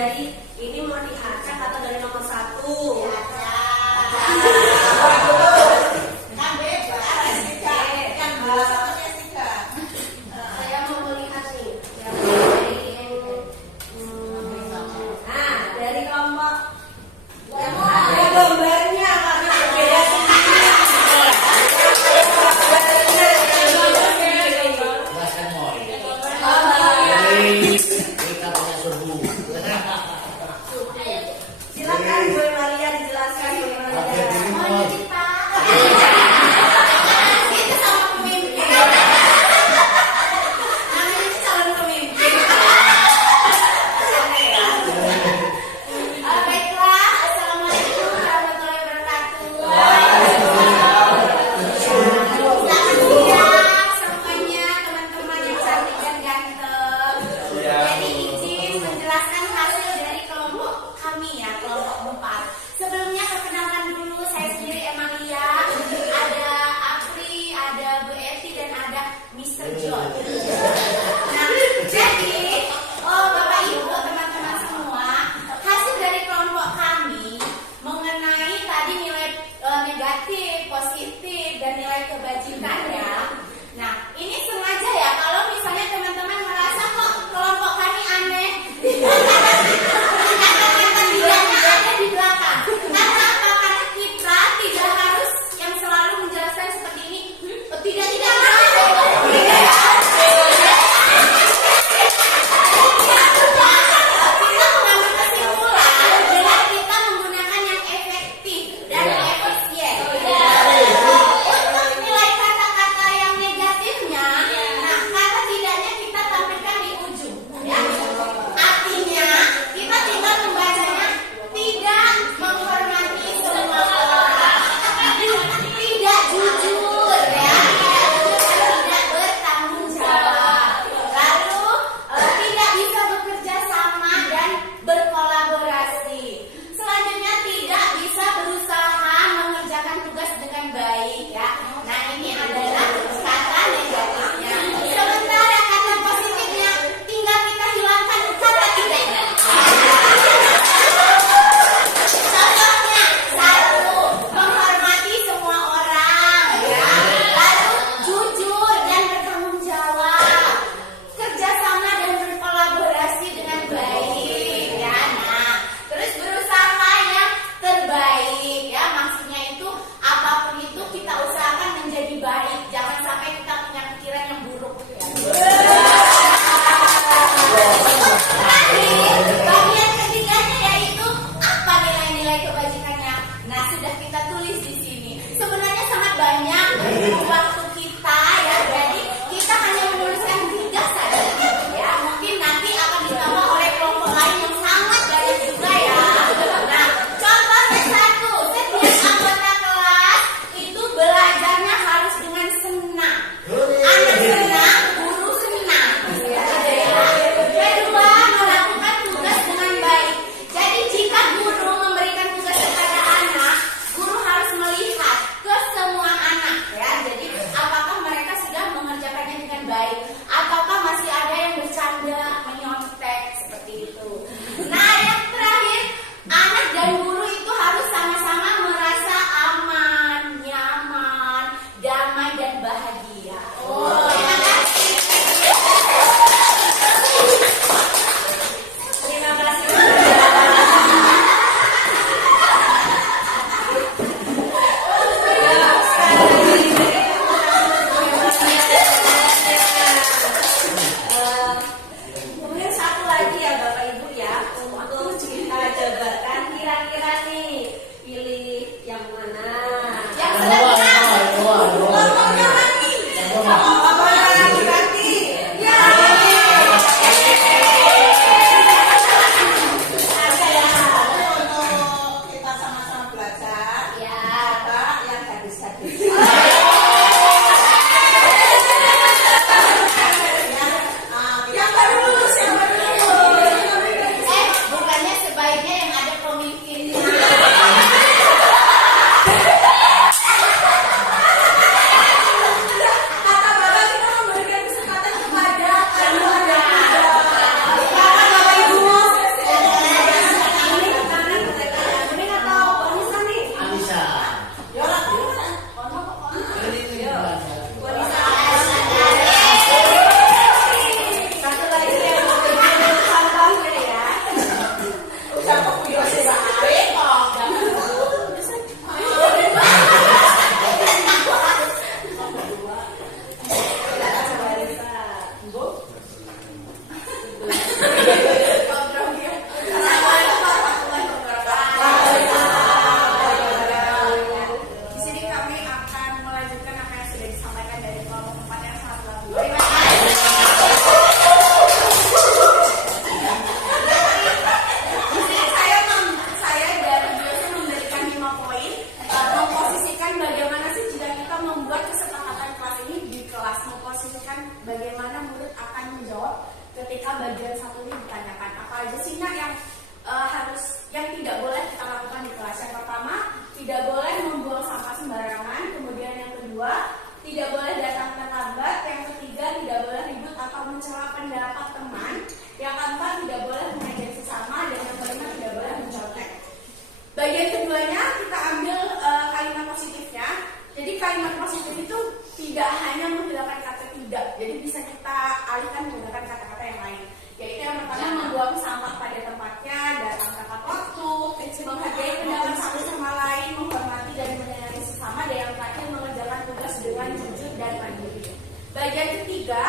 dari ini mau diacak atau dari nomor 1? Kan bebas, kan bola satunya tiga. Saya mau melihat nih yang dari dari kelompok yang ada gambarnya karena beda Silakan Bu Maria dijelaskan Bu Maria. bagian satu ini ditanyakan apa aja sih nak yang tidak boleh kita lakukan di kelas. Yang pertama, tidak boleh membuang sampah sembarangan. Kemudian yang kedua, tidak boleh datang terlambat. Yang ketiga, tidak boleh ribut atau mencela pendapat teman. Yang keempat, tidak boleh mengejek sesama. Dan yang kelima, tidak boleh mencontek. Bagian keduanya kita ambil kalimat positifnya. Jadi kalimat positif itu tidak hanya menggunakan kata tidak, jadi bisa kita alihkan menggunakan kata-kata yang lain. Yaitu yang pertama, membuang sampah pada tempatnya, datang tepat waktu, menghargai pendapat satu sama lain, menghormati dan menyayangi sesama, dan yang terakhir mengerjakan tugas dengan jujur dan mandiri. Bagian ketiga,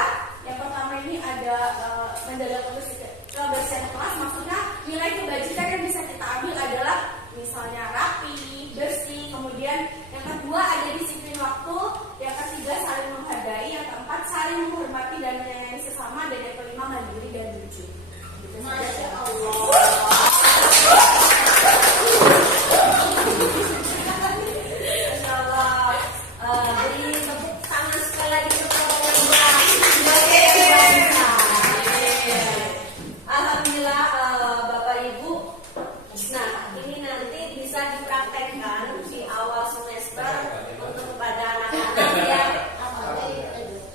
yang pertama ini ada menjaga kebersihan kelas, maksudnya nilai kebajikan yang bisa kita ambil adalah misalnya rapi, bersih. Kemudian yang kedua ada disiplin waktu, yang ketiga saling menghargai, yang keempat saling menghormati dan menyayangi sesama, dan yang kelima mandiri dan jujur. Gitu saja. Masya Allah. Masya Allah. Beri tepuk tangan sekali lagi untuk Alhamdulillah, Bapak Ibu. Nah, ini nanti bisa dipraktekkan di awal semester untuk kepada anak-anak ya.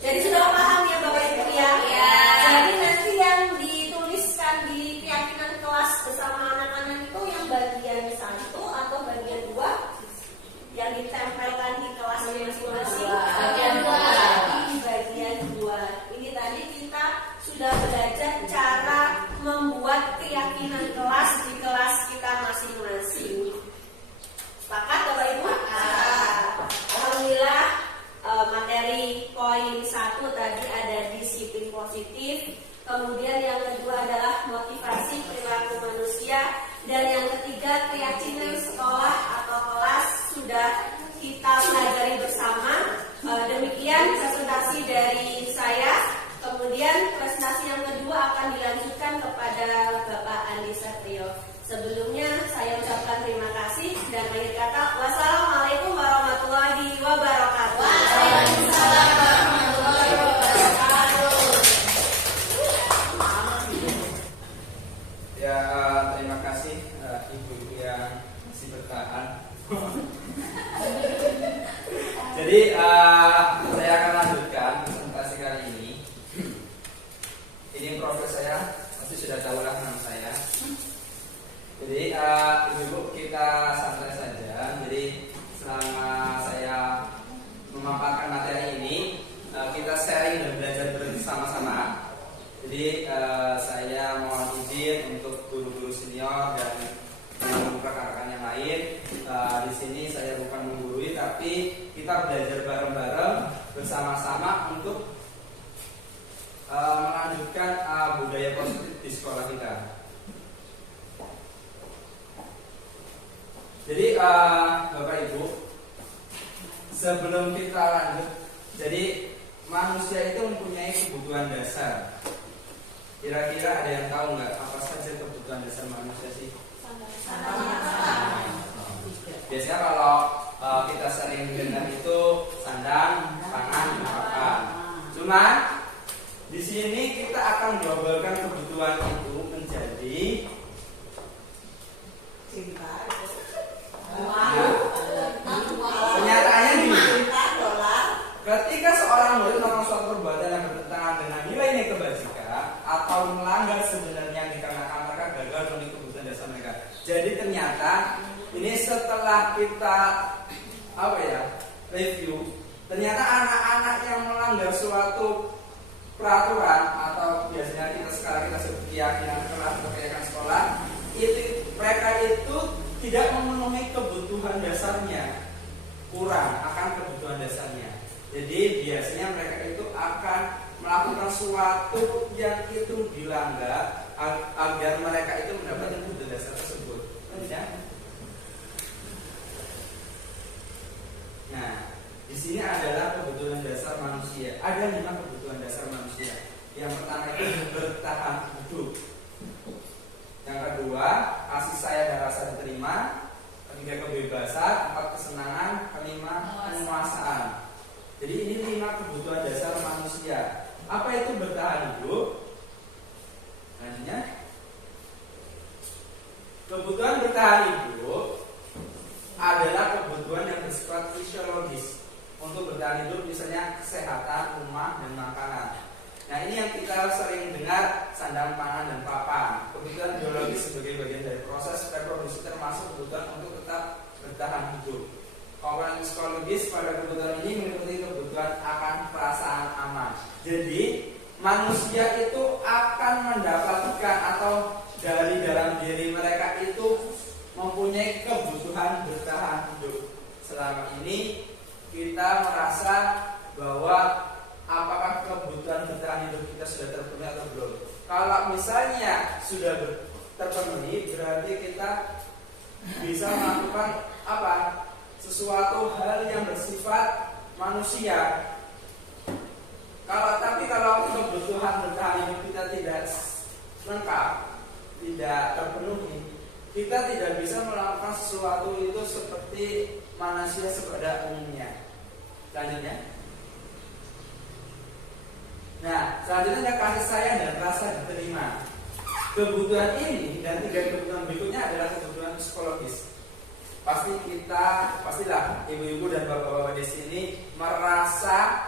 Jadi sudah paham ya Bapak Ibu ya? Ya. Jadi nanti yang dituliskan di keyakinan kelas bersama anak-anak itu yang bagian 1 atau bagian 2 yang ditempelkan di kelas masing-masing. Bagian 2. Di bagian 2. Ini tadi kita sudah belajar cara membuat keyakinan kelas di kelas kita masing-masing. Sepakat Bapak Ibu? Alhamdulillah, materi poin 1 tadi ada disiplin positif. Kemudian yang kedua adalah motivasi perilaku manusia. Dan yang ketiga, keyakinan sekolah atau kelas sudah kita pelajari bersama. Demikian presentasi dari saya. Kemudian presentasi yang kedua akan dilanjutkan kepada Bapak Andi Satrio. Sebelumnya saya ucapkan terima kasih dan akhir kata wassalamualaikum warahmatullahi wabarakatuh. Waalaikumsalam warahmatullahi wabarakatuh. Ya, terima kasih ibu-ibu yang masih bertahan. Jadi saya akan lanjutkan presentasi kali ini. Ini profil saya, pasti sudah tahu lah nama saya. Jadi ibu-ibu kita santai saja. Jadi selama saya memaparkan materi ini, kita sharing dan belajar bersama-sama. Jadi saya mohon izin untuk guru-guru senior dan rekan-rekan yang lain. Di sini saya bukan menggurui, tapi kita belajar bareng-bareng bersama-sama untuk melanjutkan budaya positif di sekolah kita. Jadi Bapak Ibu, sebelum kita lanjut, jadi manusia itu mempunyai kebutuhan dasar. Kira-kira ada yang tahu nggak apa saja kebutuhan dasar manusia sih? Biasanya kalau kita sering dengar itu sandang, pangan, makan. Cuman di sini kita akan globalkan kebutuhan itu menjadi kenyataannya gini. Ketika seorang murid melakukan suatu perbuatan yang bertentangan dengan nilai-nilai kebajikan atau melanggar sebenarnya yang dikarenakan mereka gagal memenuhi kebutuhan dasar mereka. Jadi ternyata ini setelah kita review, ternyata anak-anak yang melanggar suatu peraturan atau biasanya kita sebut keyakinan kelas atau keyakinan sekolah, itu mereka itu tidak memenuhi kebutuhan dasarnya, kurang akan kebutuhan dasarnya. Jadi biasanya mereka itu akan melakukan sesuatu yang itu dilanggar agar mereka itu mendapatkan kebutuhan dasar tersebut. Ya? Nah, di sini adalah kebutuhan dasar manusia. Ada 5 kebutuhan dasar manusia. Yang pertama itu bertahan hidup. Yang kedua, kasih sayang dan rasa diterima. Ketiga, kebebasan. 4, kesenangan. 5, penguasaan. Jadi ini 5 kebutuhan dasar manusia. Apa itu bertahan hidup? selanjutnya, kebutuhan bertahan hidup adalah kebutuhan yang bersifat fisiologis. Untuk bertahan hidup misalnya kesehatan, rumah, dan makanan. Nah, ini yang kita sering dengar, sandang, pangan, dan papan. Kebutuhan biologis sebagai bagian dari proses reproduksi termasuk kebutuhan untuk tetap bertahan hidup. Komponen psikologis pada kebutuhan ini meliputi kebutuhan akan perasaan aman. Jadi manusia itu akan mendapatkan atau dari dalam diri mereka itu mempunyai kebutuhan bertahan hidup. Selama ini kita merasa bahwa apakah kebutuhan bertahan hidup kita sudah terpenuhi atau belum. Kalau misalnya sudah terpenuhi, berarti kita bisa melakukan apa? Sesuatu hal yang bersifat manusia. Tapi kalau kebutuhan bertahan hidup kita tidak lengkap, tidak terpenuhi, kita tidak bisa melakukan sesuatu itu seperti manusia pada umumnya. Selanjutnya. Nah, selanjutnya ada kasih sayang dan rasa diterima. Kebutuhan ini dan 3 kebutuhan berikutnya adalah kebutuhan psikologis. Pastilah ibu-ibu dan bapak-bapak di sini merasa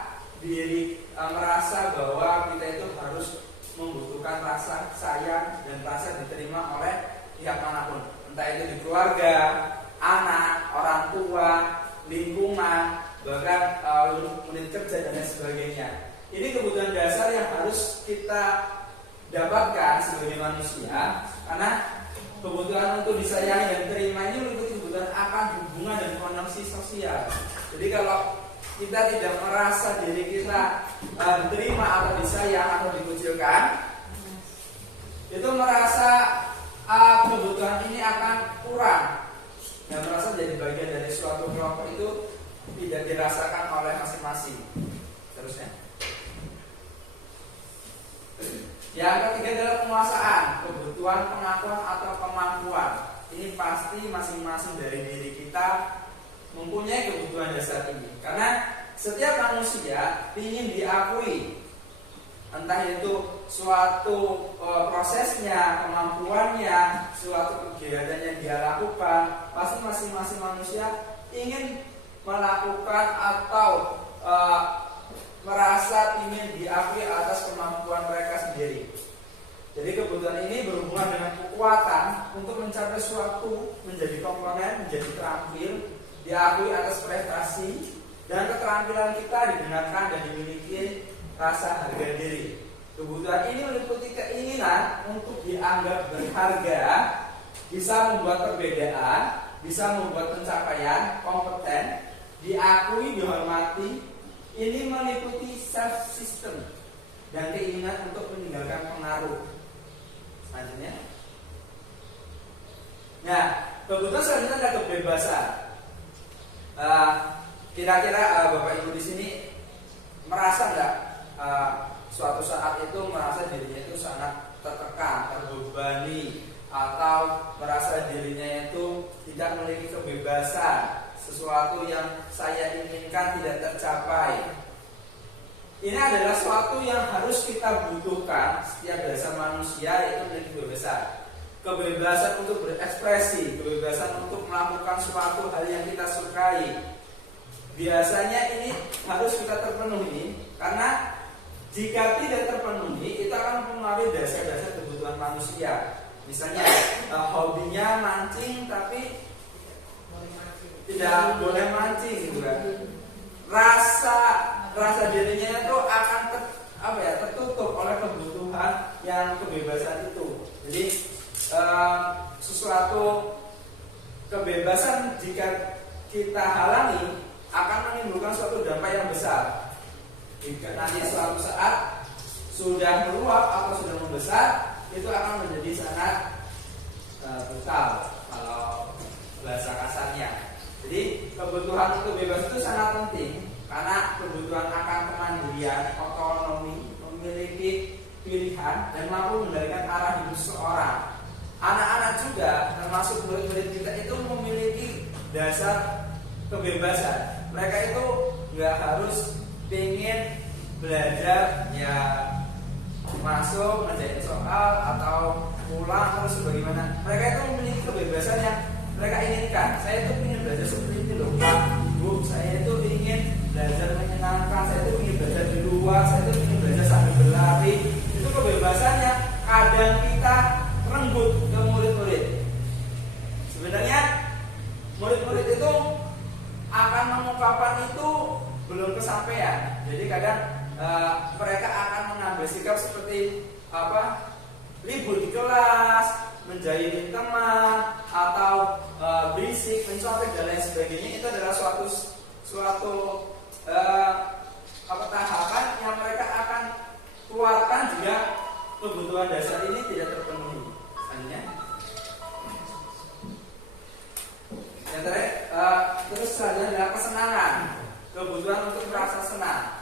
bahwa kita itu harus membutuhkan rasa sayang dan rasa diterima oleh pihak manapun, entah itu di keluarga, anak, orang tua, lingkungan, bahkan unit kerja dan lain sebagainya. Ini kebutuhan dasar yang harus kita dapatkan sebagai manusia, karena kebutuhan untuk disayangi dan diterima ini meliputi kebutuhan akan hubungan dan koneksi sosial. Jadi kalau kita tidak merasa diri kita diterima atau disayang atau dikucilkan, itu merasa kebutuhan ini akan kurang dan merasa jadi bagian dari suatu kelompok itu tidak dirasakan oleh masing-masing. Terusnya, yang ketiga adalah penguasaan, kebutuhan pengakuan atau kemampuan. Ini pasti masing-masing dari diri kita mempunyai kebutuhan dasar ini, karena setiap manusia ingin diakui, entah itu suatu prosesnya, kemampuannya, suatu kegiatan yang dia lakukan. Pasti masing-masing manusia ingin melakukan atau merasa ingin diakui atas kemampuan mereka sendiri. Jadi kebutuhan ini berhubungan dengan kekuatan untuk mencapai suatu, menjadi komponen, menjadi terampil, diakui atas prestasi, dan keterampilan kita didengarkan dan dimiliki rasa harga diri. Kebutuhan ini meliputi keinginan untuk dianggap berharga, bisa membuat perbedaan, bisa membuat pencapaian, kompeten, diakui, dihormati. Ini meliputi self system dan keinginan untuk meninggalkan pengaruh. Selanjutnya, nah, kebutuhan selanjutnya adalah kebebasan. Kira-kira Bapak Ibu di sini merasa nggak suatu saat itu merasa dirinya itu sangat tertekan, terbebani, atau merasa dirinya itu tidak memiliki kebebasan, sesuatu yang saya inginkan tidak tercapai. Ini adalah sesuatu yang harus kita butuhkan setiap dasar manusia, yaitu memiliki kebebasan. Kebebasan untuk berekspresi, kebebasan untuk melakukan suatu hal yang kita sukai. Biasanya ini harus kita terpenuhi, karena jika tidak terpenuhi, itu akan mempengaruhi dasar-dasar kebutuhan manusia. Misalnya hobinya mancing, tapi tidak boleh mancing, gitu kan? Rasa dirinya itu akan tertutup oleh kebutuhan yang kebebasan itu. Jadi sesuatu kebebasan jika kita halangi akan menimbulkan suatu dampak yang besar. Jika nanti suatu saat sudah meluap atau sudah membesar, itu akan menjadi sangat brutal kalau bahasa kasarnya. Jadi kebutuhan untuk bebas itu sangat penting, karena kebutuhan akan kemandirian, otonomi, memiliki pilihan, dan mampu mengendalikan arah hidup seseorang. Anak-anak juga, termasuk murid-murid kita itu memiliki dasar kebebasan. Mereka itu nggak harus pengen belajar ya masuk, ngerjain soal atau pulang terus bagaimana. Mereka itu memiliki kebebasan yang mereka inginkan. Saya itu ingin belajar seperti itu loh Pak, Bu. Saya itu ingin belajar menyenangkan. Saya itu ingin belajar di luar. Saya itu ingin belajar sambil berlari. Itu kebebasannya. Kadang kita renggut ke murid-murid. Sebenarnya murid-murid itu akan mengungkapkan itu belum kesampaian. Jadi kadang mereka akan mengambil sikap seperti ribut di kelas, menjahilin teman, atau berisik, mencontek dan lain sebagainya. Itu adalah suatu tahapan yang mereka akan keluarkan jika kebutuhan dasar ini tidak terpenuhi. Selanjutnya, yang terakhir, terus selanjutnya adalah kesenangan, kebutuhan untuk merasa senang.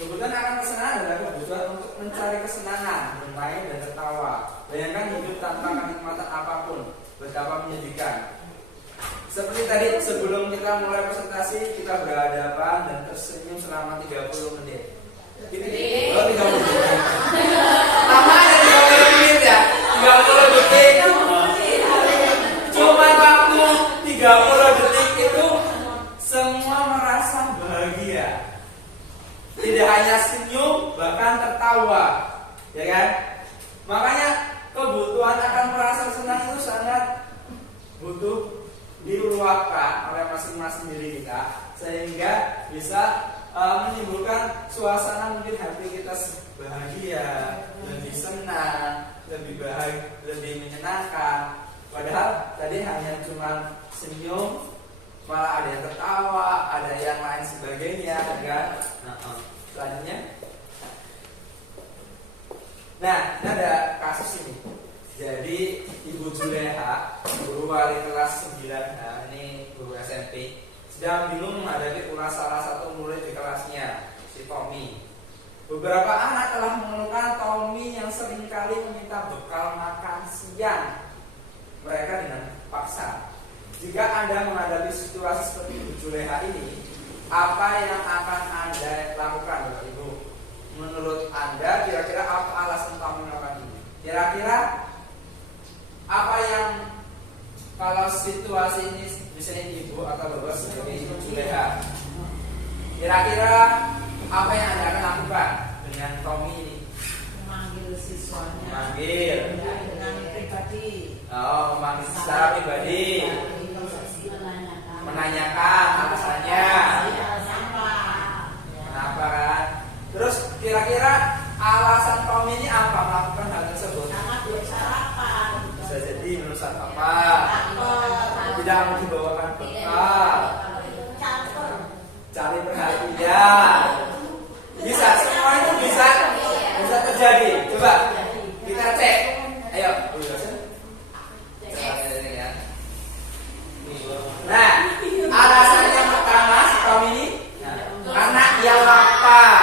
Kebutuhan akan kesenangan adalah kebutuhan untuk mencari kesenangan, bermain dan tertawa. Bayangkan hidup tanpa kenikmatan apapun, betapa menyedihkan. Seperti tadi sebelum kita mulai presentasi, kita berhadapan dan tersenyum selama 30 menit. Gitu. Oh, 30 menit. Lama ya 30 menit ya. 30 detik. Cuma waktu 30 detik itu semua merasa bahagia. Tidak hanya senyum, bahkan tertawa, ya kan? Makanya kebutuhan akan merasa senang itu sangat butuh diluapkan oleh masing-masing diri kita, sehingga bisa menimbulkan suasana mungkin hati kita bahagia, lebih senang, lebih bahagia, lebih menyenangkan. Padahal tadi hanya cuma senyum, malah ada yang tertawa, ada yang lain sebagainya, kan? Selanjutnya, nah ini ada kasus ini. Jadi Ibu Juleha, guru wali kelas 9H, ini guru SMP, sedang bingung menghadapi ulas salah satu murid di kelasnya, si Tommy. Beberapa anak telah mengeluhkan Tommy yang seringkali meminta bekal makan siang mereka dengan paksa. Jika Anda menghadapi situasi seperti Ibu Juleha ini, apa yang akan Anda lakukan, Bapak Ibu? Menurut Anda, kira-kira apa alasan Tommy melakukan ini? Kira-kira apa yang, kalau situasi ini misalnya Ibu atau Bapak sebagai Ibu Juleha, kira-kira apa yang Anda akan lakukan dengan Tommy ini? Memanggil siswanya. Memanggil. Dengan pribadi. Oh, memanggil secara pribadi. Menanyakan alasannya. Kenapa kan? Terus kira-kira alasan Tommy ini apa melakukan hal tersebut? Karena belum sarapan. Bisa jadi belum sarapan. Tidak mau dibawakan bekal. Cari perhatian. Bisa, semua itu bisa terjadi. Coba kita cek. Ayo, nah, alasan yang pertama si Tom ini karena ia lapar.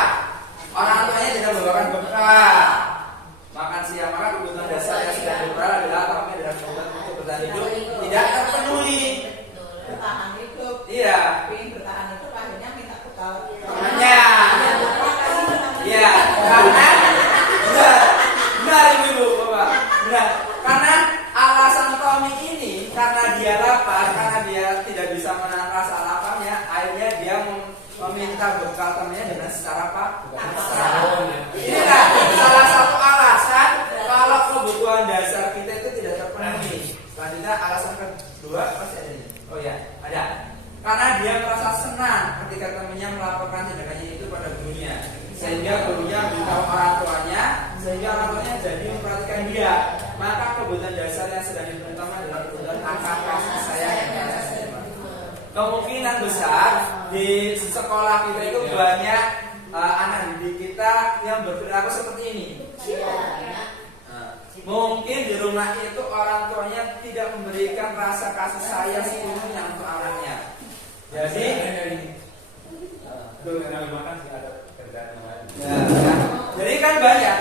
Orang tuanya tidak membawakan bekal. Makan siang, maka kebutuhan dasar yang sudah diperlukan adalah Tommy adalah kebutuhan untuk bertahan hidup tidak terpenuhi. Bertahan hidup. Iya. Ingin bertahan hidup akhirnya minta bekal. Temannya. Iya, karena benar Ibu Bapak. Benar. Karena alasan Tommy ini karena dia lapar, karena dia tidak bisa menahan rasa laparnya, akhirnya dia meminta bekal temannya dengan secara apa? Ini kan salah satu alasan kalau kebutuhan dasar kita itu tidak terpenuhi. Selanjutnya alasan kedua pasti ada ini. Oh ya, ada. Karena dia merasa senang ketika temannya melaporkan tindakannya itu pada gurunya, sehingga gurunya beritahu orang tuanya, sehingga orang tuanya jadi memperhatikan dia. Maka kebutuhan dasar yang sedang diperintahkan adalah kebutuhan akan kasih sayang yang biasa. Kemungkinan besar di sekolah kita itu banyak anak didik kita yang berperilaku seperti ini. Mungkin di rumah itu orang tuanya tidak memberikan rasa kasih sayang sepenuhnya untuk anaknya. Jadi jadi kan banyak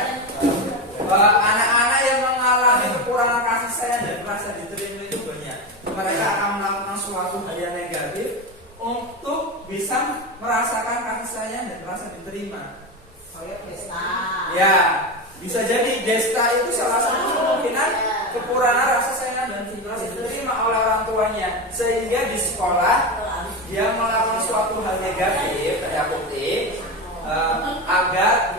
anak-anak yang mengalami kekurangan kasih sayang dan merasa diterima itu banyak. Mereka akan melakukan suatu hal yang negatif untuk bisa merasakan kasih sayang dan merasa diterima. Saya pesta. Ya, bisa jadi Desta itu salah satu kemungkinan kekurangan rasa sayang dan rasa diterima oleh orang tuanya, sehingga di sekolah dia melakukan suatu hal negatif, tanda kutip, agar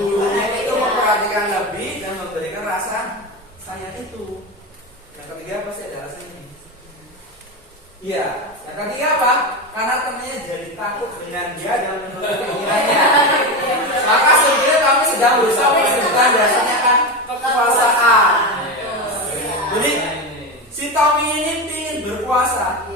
gurunya itu memperhatikan lebih dan memberikan rasa sayang itu. Yang ketiga pasti ada rasa ini. Iya, yang ketiga apa? Karena temannya jadi takut dengan dia dan menuruti keinginannya. Maka sebenarnya kami sedang berusaha menunjukkan dasarnya kan kekuasaan. Jadi si Tommy ini ingin berkuasa,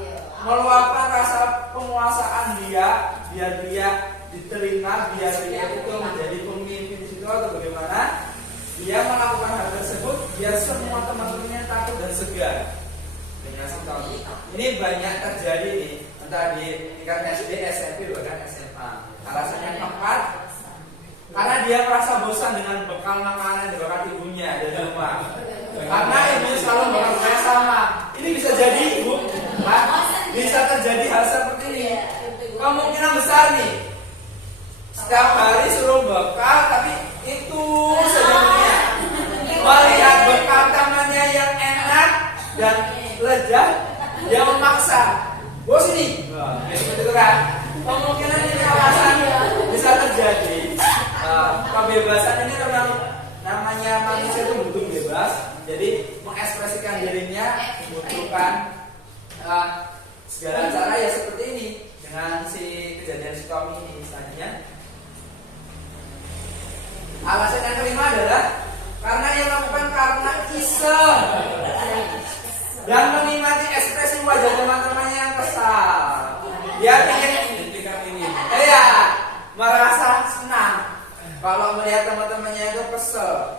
meluapkan rasa penguasaan dia, biar dia diterima, biar dia itu menjadi pemimpin di situ atau bagaimana. Dia melakukan hal tersebut biar semua teman-temannya takut dan segan dengan si Tommy. Ini banyak terjadi nih, entah di tingkat SD, SMP, bahkan SMA. Alasannya keempat, karena dia merasa bosan dengan bekal makanan yang diberikan ibunya dari rumah. Karena ibunya selalu bekerja sama. Ini bisa jadi ibu, bisa terjadi hal seperti ini. Kemungkinan besar nih, setiap hari suruh bekal, tapi itu sebenarnya melihat bekal temannya yang enak dan lezat, dia memaksa. Bos ini, itu kan. Kemungkinan ini alasan bisa terjadi. Kebebasan ini memang namanya manusia itu butuh bebas, jadi mengekspresikan dirinya membutuhkan segala cara ya seperti ini. Dengan si kejadian si Tommy ini misalnya. Alasan yang kelima adalah karena ia melakukan karena iseng dan menikmati ekspresi wajah teman-temannya yang kesal. Dia ingin merasa senang kalau melihat teman-temannya itu kesel.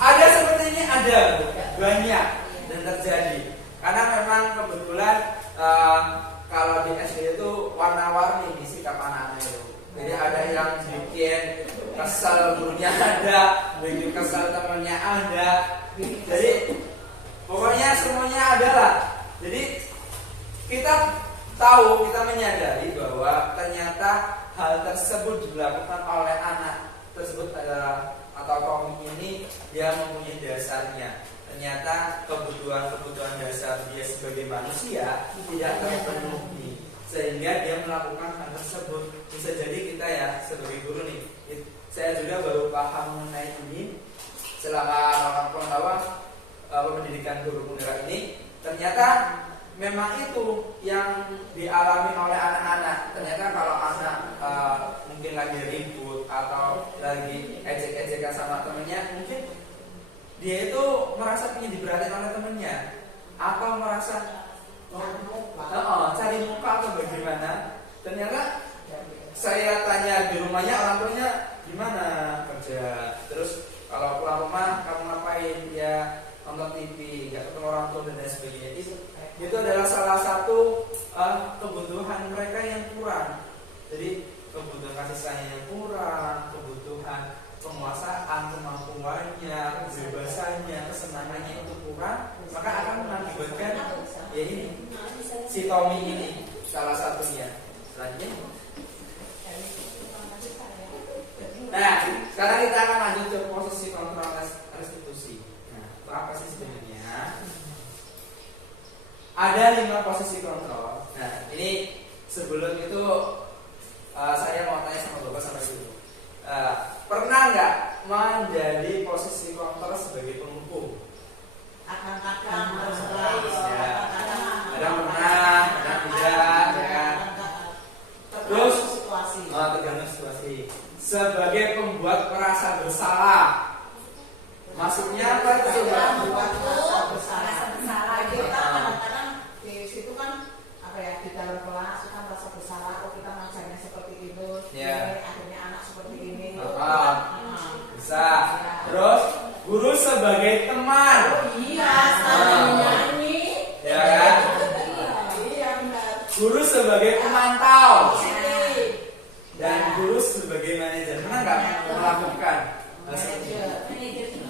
Ada seperti ini, ada banyak dan terjadi. Karena memang kebetulan kalau di SD itu warna-warni sikap anak-anak itu. Jadi ada yang bikin kesel gurunya ada, bikin kesel temannya ada. Jadi pokoknya semuanya ada lah. Jadi kita tahu, kita menyadari bahwa ternyata hal tersebut dilakukan oleh anak tersebut adalah atau kaum ini dia mempunyai dasarnya. Ternyata kebutuhan dasar dia sebagai manusia tidak terpenuhi, sehingga dia melakukan hal tersebut. Bisa jadi kita ya sebagai guru nih, saya juga baru paham mengenai ini selama melakukan pengetahuan pendidikan guru penggerak ini. Ternyata memang itu yang dialami oleh anak-anak. Ternyata kalau anak mungkin lagi ribut atau lagi ejek-ejekan sama temennya, mungkin dia itu merasa ingin diperhatiin oleh temennya, atau merasa cari muka atau bagaimana. Ternyata saya tanya di rumahnya, orang tuanya gimana kerja, terus kalau pulang rumah kamu ngapain, ya nonton TV, nggak ketemu orang tua dan lain sebagainya. Itu adalah salah satu kebutuhan mereka yang kurang. Jadi kebutuhan kasih sayang yang kurang, kebutuhan penguasaan, kemampuannya, kebebasannya, kesenangannya itu kurang, maka akan mengakibatkan ya ini si Tommy ini salah satunya. Selanjutnya. Nah, sekarang kita akan lanjut ke posisi kontrol restitusi. Nah, itu apa sih sebenarnya? Ada 5 posisi kontrol. Nah, ini sebelum itu saya mau tanya sama Bapak sama Ibu. Pernah nggak menjadi posisi kontrol sebagai penghukum? Kadang-kadang Kadang pernah, kadang tidak, ya kan? Terus tergantung situasi. Sebagai pembuat merasa bersalah. Maksudnya apa itu? Membuat merasa bersalah. Kita Ah. kadang-kadang di situ kan apa ya, di dalam kelas kita merasa bersalah, oh kita ngajarnya seperti itu, Ya. akhirnya anak seperti ini. Bisa. Terus guru sebagai teman. Iya, sambil nyanyi. Ya kan? Iya benar. Guru sebagai pemantau. Sini. Dan guru sebagai manajer. Pernah nggak melakukan hal seperti itu?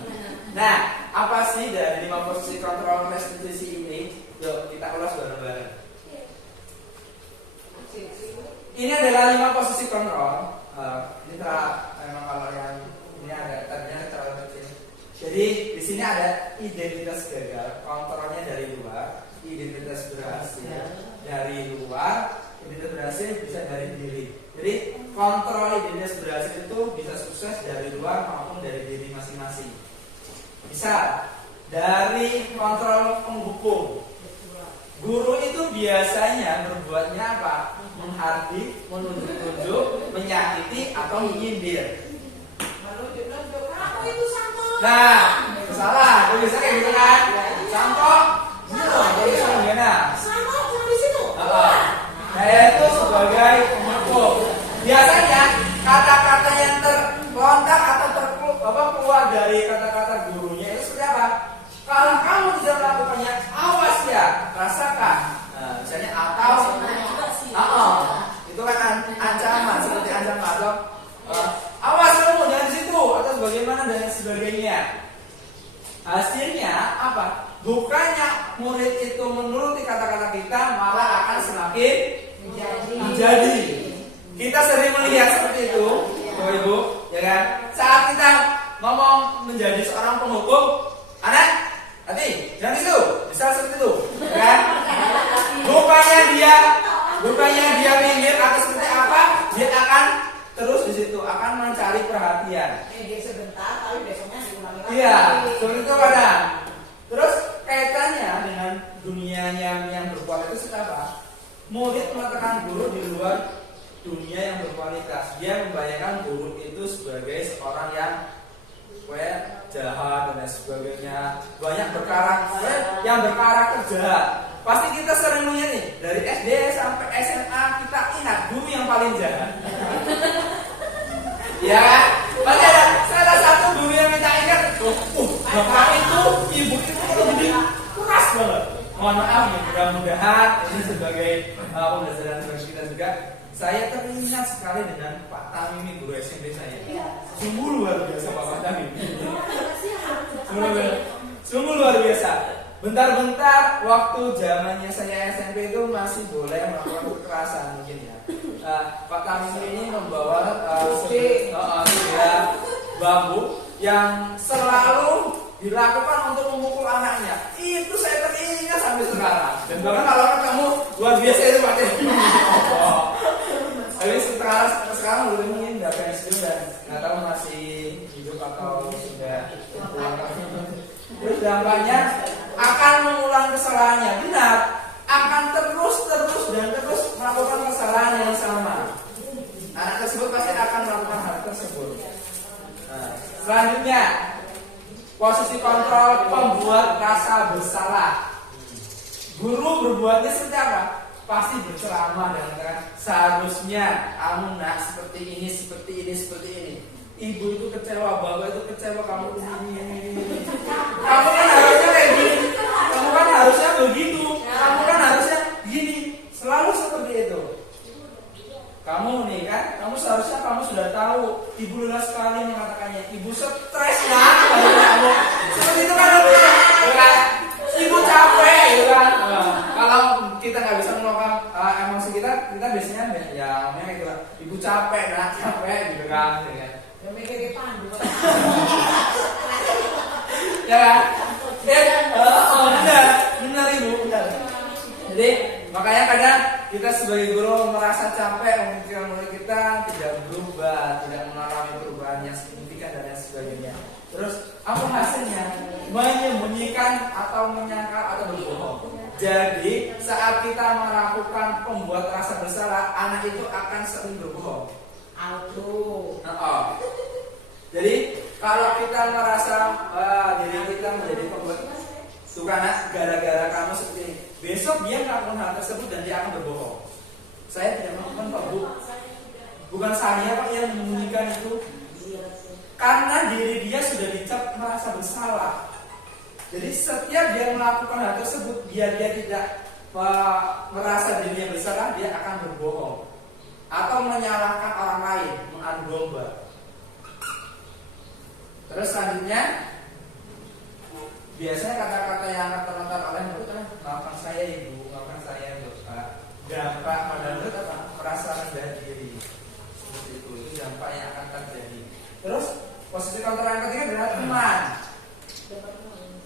Nah, apa sih dari 5 posisi kontrol restitusi ini? Yuk kita ulas bareng-bareng. Ini adalah 5 posisi kontrol ini memang kalau yang ini ada tadinya terlalu kecil. Jadi di sini ada identitas gagal, kontrolnya dari luar, identitas berhasil dari luar, identitas berhasil bisa dari diri. Jadi kontrol identitas berhasil itu bisa sukses dari luar maupun dari diri masing-masing. Misal dari kontrol penghukum, guru itu biasanya berbuatnya apa? Menghardik, menunjuk-nunjuk, menyakiti atau menyindir. Menunjuk-nunjuk, kamu itu sama. Nah, salah, itu bisa kayak gitu kan? Contoh, ini loh, dari Gimana? Sama, jangan di situ. Saya itu sebagai penghukum. Biasanya kata-kata yang terlontar atau keluar dari kata-kata gurunya itu seperti apa? Kalau kamu tidak melakukannya, awas ya, rasakan. Nah, misalnya atau itu kan ancaman, seperti ancaman atau awas kamu jangan di situ atau bagaimana dan sebagainya. Hasilnya apa? Bukannya murid itu menuruti kata-kata kita, malah akan semakin menjadi. Kita sering melihat seperti itu, Bapak Ibu, ya kan? Saat kita ngomong menjadi seorang penghukum, anak, hati, jangan di situ, bisa seperti itu, ya kan? Bukannya dia minggir atau seperti apa, dia akan terus di situ, akan mencari perhatian. Minggir sebentar, tapi besoknya diulangi lagi. Iya, seperti itu kadang. Terus kaitannya dengan dunia yang berkualitas itu seperti apa? Murid mengatakan guru di luar dunia yang berkualitas. Dia membayangkan guru itu sebagai seorang yang jahat dan lain sebagainya, banyak berkarakter, yang berkarakter jahat. Pasti kita sering melihat nih, dari SD sampai SMA kita ingat guru yang paling jahat. Ya kan? Pasti ada salah satu guru yang kita ingat, bapak itu, ibu itu jadi keras banget. Mohon maaf ya, mudah-mudahan ini sebagai pembelajaran bagi kita juga. Saya teringat sekali dengan Pak Tamimi, guru SMP saya. Sungguh luar biasa Pak Tamimi. Sungguh luar biasa. Bentar-bentar waktu zamannya saya SMP itu masih boleh melakukan kekerasan mungkin ya. Pak Tamimi ini membawa bambu yang selalu dilakukan untuk memukul anaknya. Itu saya teringat sampai sekarang. Dan bahkan kalau ketemu luar biasa itu Pak Tamimi. Tapi sekarang belum mungkin nggak pensiun dan nggak tahu masih hidup atau sudah pulang. Terus dampaknya akan mengulang kesalahannya. Benar, akan terus melakukan kesalahan yang sama. Anak tersebut pasti akan melakukan hal tersebut. Nah, selanjutnya posisi kontrol pembuat rasa bersalah. Guru berbuatnya seperti apa? Pasti berceramah dan mengatakan seharusnya kamu nak seperti ini. Ibu itu kecewa, bapak itu kecewa, kamu ini. Kamu kan harusnya kayak gini, kamu kan harusnya begitu, kamu kan harusnya gini, selalu seperti itu. Kamu nih kan, kamu seharusnya kamu sudah tahu. Ibu lelah sekali mengatakannya, ibu stres ya, kamu seperti itu kan, ibu capek, gitu kan. Kalau kita nggak bisa melakukan emosi kita biasanya ya ngomongnya gitu kan, ibu capek gitu kan. Yang mikir pandu. Ya kan? Benar ibu, benar. Jadi makanya kadang kita sebagai guru merasa capek memikirkan murid kita tidak berubah, tidak mengalami perubahan yang signifikan dan lain sebagainya. Terus apa hasilnya? Menyembunyikan atau menyangkal atau berbohong. Jadi saat kita melakukan pembuat rasa bersalah, anak itu akan sering berbohong. Jadi kalau kita merasa diri kita menjadi pembuat, tuh karena gara-gara kamu seperti ini, besok dia melakukan hal tersebut dan dia akan berbohong. Saya tidak melakukan Pak Bu. Bukan saya Pak yang menyembunyikan itu. Karena diri dia sudah dicap merasa bersalah. Jadi setiap dia melakukan hal tersebut, biar dia tidak merasa dirinya bersalah, dia akan berbohong atau menyalahkan orang lain, mengadu domba. Terus selanjutnya, biasanya kata-kata yang akan terlontar oleh murid adalah maafkan saya ibu, maafkan saya bapak. Dampak pada murid apa? Merasa rendah diri. Seperti itu dampak Terus posisi kontrol yang ketiga adalah teman.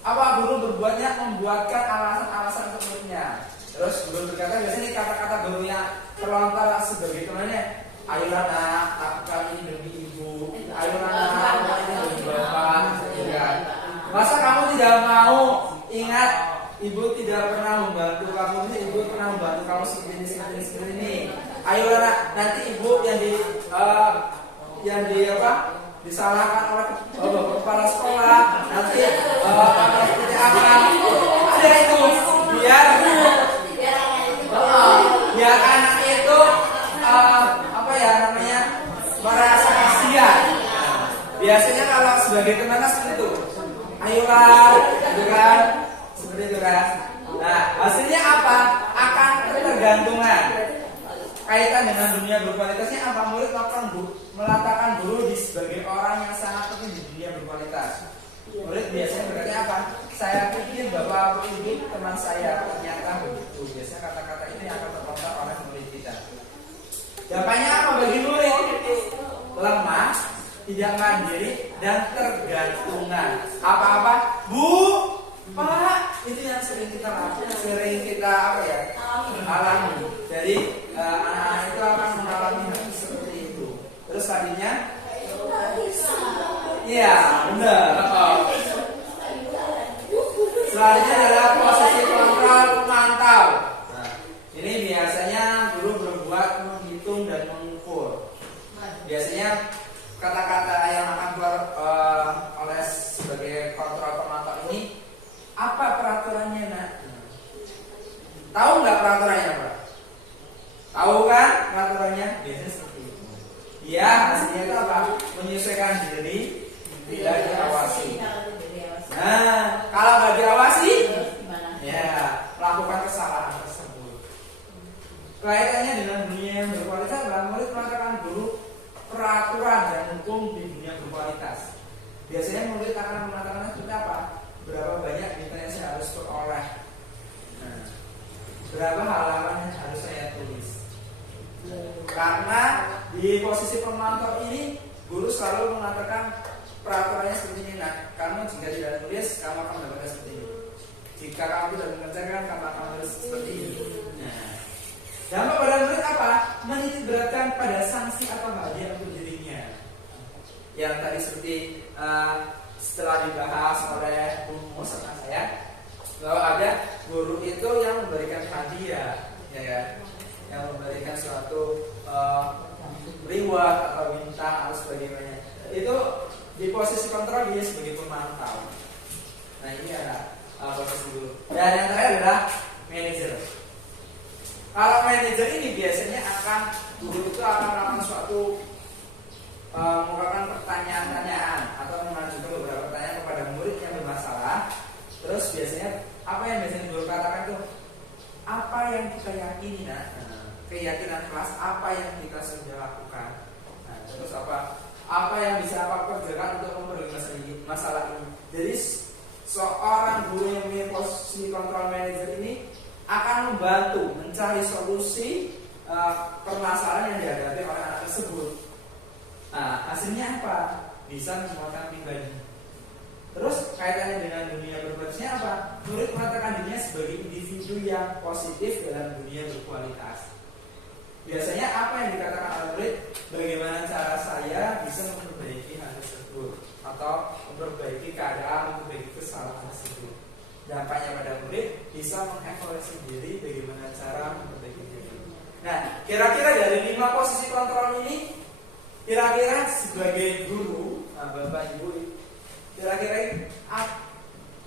Apa guru berbuatnya membuatkan alasan-alasan untuk muridnya. Terus guru berkata, biasanya kata-kata guru yang terlontar sebagai temannya, ayolah nak, lakukan ini demi ibu, ayolah nak, lakukan ini demi bapak. Ya. Masa kamu tidak mau ingat ibu tidak pernah membantu kamu, ibu pernah membantu kamu seperti ini. Ayolah nak, nanti ibu yang disalahkan oleh kepala sekolah, nanti seperti apa? Ada itu biar anak itu merasa kasihan. Biasanya kalau sebagai teman seperti itu, ayolah, gitu kan, seperti itu kan. Nah, hasilnya apa? Akan ketergantungan. Kaitan dengan dunia berkualitasnya apa? Murid meletakkan guru sebagai orang yang sangat penting di dunia berkualitas. Murid biasanya berkata apa? Saya pikir bapak atau ibu teman saya, ternyata begitu. Biasanya kata-kata itu yang akan terlontar oleh murid kita. Dampaknya apa bagi murid? Lemah, tidak mandiri, dan tergantungan. Apa-apa, Bu, Pak, itu yang sering kita alami. Jadi anak-anak itu akan mengalami hal seperti itu. Terus tadinya, iya, benar. Selanjutnya adalah posisi kontrol pemantau. Nah, ini biasanya guru berbuat menghitung dan mengukur. Biasanya kata-kata yang akan keluar oleh sebagai kontrol pemantau ini, apa peraturannya nak? Tahu nggak peraturannya Pak? Tahu kan peraturannya? Biasanya seperti itu. Ya, hasilnya itu apa? Menyesuaikan diri, tidak diawasi. Nah, kalau nggak diawasi, ya melakukan kesalahan tersebut. Kaitannya dengan dunia yang berkualitas adalah murid mengatakan guru peraturan dan hukum di dunia berkualitas. Biasanya murid akan mengatakan seperti apa? Berapa banyak nilai yang saya harus peroleh? Nah, berapa halaman yang harus saya tulis? Karena di posisi pemantau ini guru selalu mengatakan peraturannya seperti ini. Nah, kamu jika tidak tulis, kamu akan mendapatkan seperti ini. Jika kamu tidak mengerjakan, kamu akan menulis seperti ini. Nah, dampak pada murid apa? Menitik beratkan pada sanksi atau hadiah untuk dirinya. Yang tadi seperti setelah dibahas oleh Bu sama saya, bahwa ada guru itu yang memberikan hadiah, ya kan? Yang memberikan suatu reward atau bintang atau sebagainya. Itu di posisi kontrol dia sebagai pemantau. Nah, ini adalah posisi guru. Dan yang terakhir adalah manajer. Kalau manajer ini biasanya guru itu akan melakukan suatu melakukan pertanyaan-pertanyaan atau mengajukan beberapa pertanyaan kepada murid yang bermasalah. Terus biasanya apa yang biasanya guru katakan tuh? Apa yang kita yakini, keyakinan kelas apa yang kita sudah lakukan. Nah, terus apa yang bisa apa kerjakan untuk memperbaiki masalah ini. Jadi seorang guru yang memiliki posisi kontrol manager ini akan membantu mencari solusi permasalahan yang dihadapi oleh anak tersebut. Nah, hasilnya apa? Bisa menguatkan pribadi. Terus kaitannya dengan dunia berkualitasnya apa? Murid mengatakan dirinya sebagai individu yang positif dalam dunia berkualitas. Biasanya apa yang dikatakan oleh murid? Bagaimana cara saya bisa memperbaiki hal tersebut atau memperbaiki keadaan, memperbaiki kesalahan tersebut. Dampaknya pada murid bisa mengevaluasi diri bagaimana cara memperbaiki diri. Nah, kira-kira dari 5 posisi kontrol ini, kira-kira sebagai guru, Bapak Ibu, kira-kira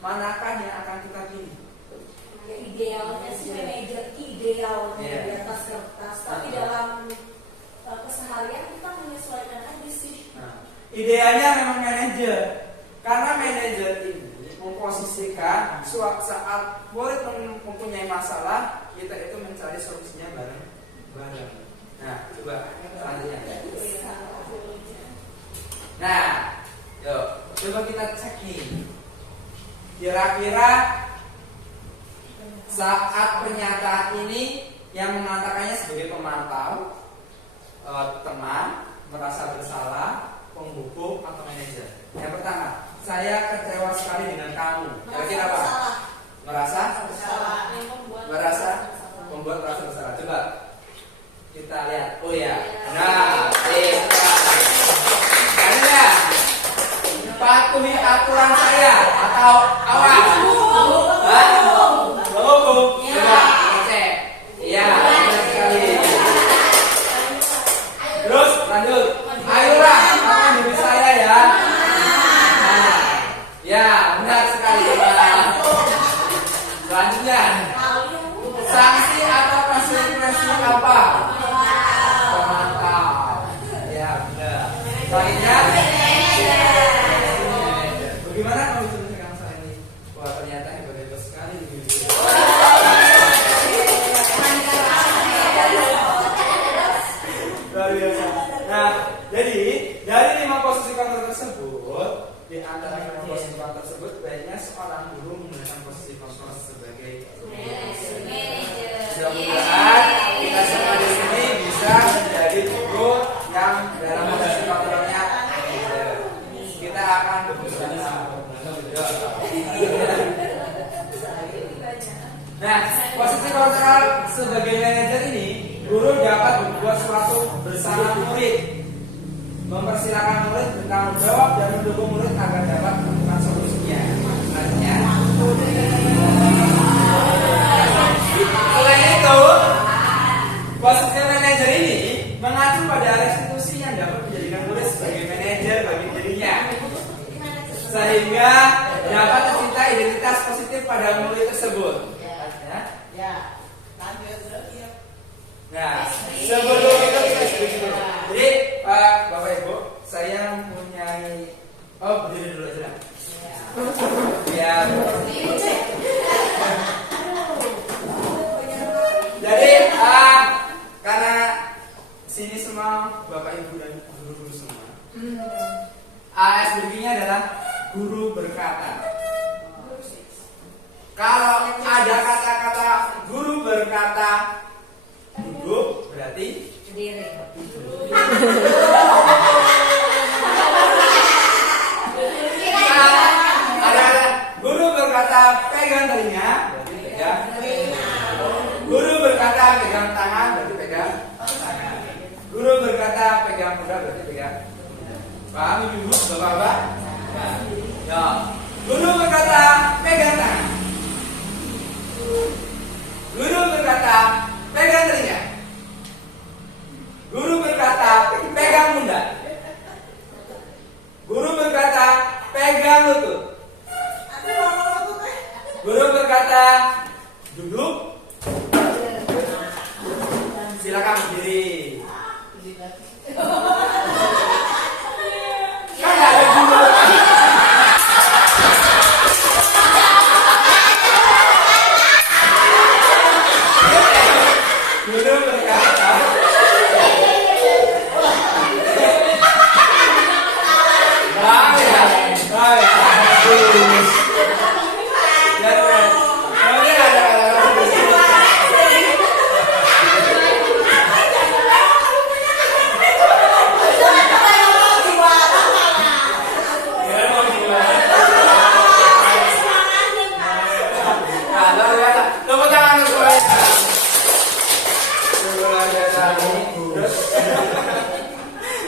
manakah yang akan kita pilih? Idealnya sih manajer idealnya di atas kertas, tapi dalam keseharian kita menyesuaikan aja sih. Nah, idealnya memang manajer, karena manajer ini memposisikan saat murid mempunyai masalah, kita itu mencari solusinya bareng-bareng. Nah, coba selanjutnya. Nah, yuk, coba kita cek nih. Kira-kira saat pernyataan ini yang mengatakannya sebagai pemantau, teman merasa bersalah, penghukum atau manajer? Yang pertama, saya kecewa sekali dengan kamu. Kira-kira apa? Merasa? Merasa? Membuat merasa bersalah. Coba kita lihat. Oh ya, nah, karena patuhi aturan saya atau awas? Hukum. Coba cek. Iya, benar sekali. Terus lanjut. Ayolah, makan diri saya ya. Nah, ya, benar sekali. Selanjutnya, sanksi atau konsekuensi apa? Pemantau. Ya, benar. Selanjutnya, bagaimana kalau misalnya kamu saya ini? Wah, ternyata hebat-hebat sekali di video. Luar biasa. Nah, jadi dari 5 posisi kantor tersebut, di antara 5 posisi kantor tersebut, baiknya seorang guru menggunakan posisi kantor sebagai mudah-mudahan kita semua di sini bisa menjadi guru yang dalam posisi kantornya kita akan berusaha. Nah, posisi kontrol sebagai manajer ini, guru dapat membuat suatu bersama murid, mempersilahkan murid bertanggung jawab dan mendukung murid agar dapat menemukan solusinya. Artinya, selain itu, posisi manajer ini mengacu pada institusi yang dapat menjadikan murid sebagai manajer bagi dirinya, sehingga dapat tercipta identitas positif pada murid tersebut. Ya, lanjut. Nah, sebelum itu jadi Bapak Ibu, saya mempunyai berdiri dulu aja. Ya. Jadi karena sini semua Bapak Ibu dan guru-guru semua. ASBG-nya adalah guru berkata. Kalau ada kata-kata guru berkata duduk, berarti Sendiri. ada guru berkata pegang telinga, berarti pegang. Guru berkata pegang tangan, berarti pegang tangan. Guru berkata pegang pundak, berarti pegang. Paham ibu, bapak-bapak? Ya. Guru berkata pegang tangan. Guru berkata pegang telinga. Guru berkata pegang pundak. Guru berkata pegang lutut. Guru berkata duduk. Silakan berdiri. Kan ada guru. Guru berkata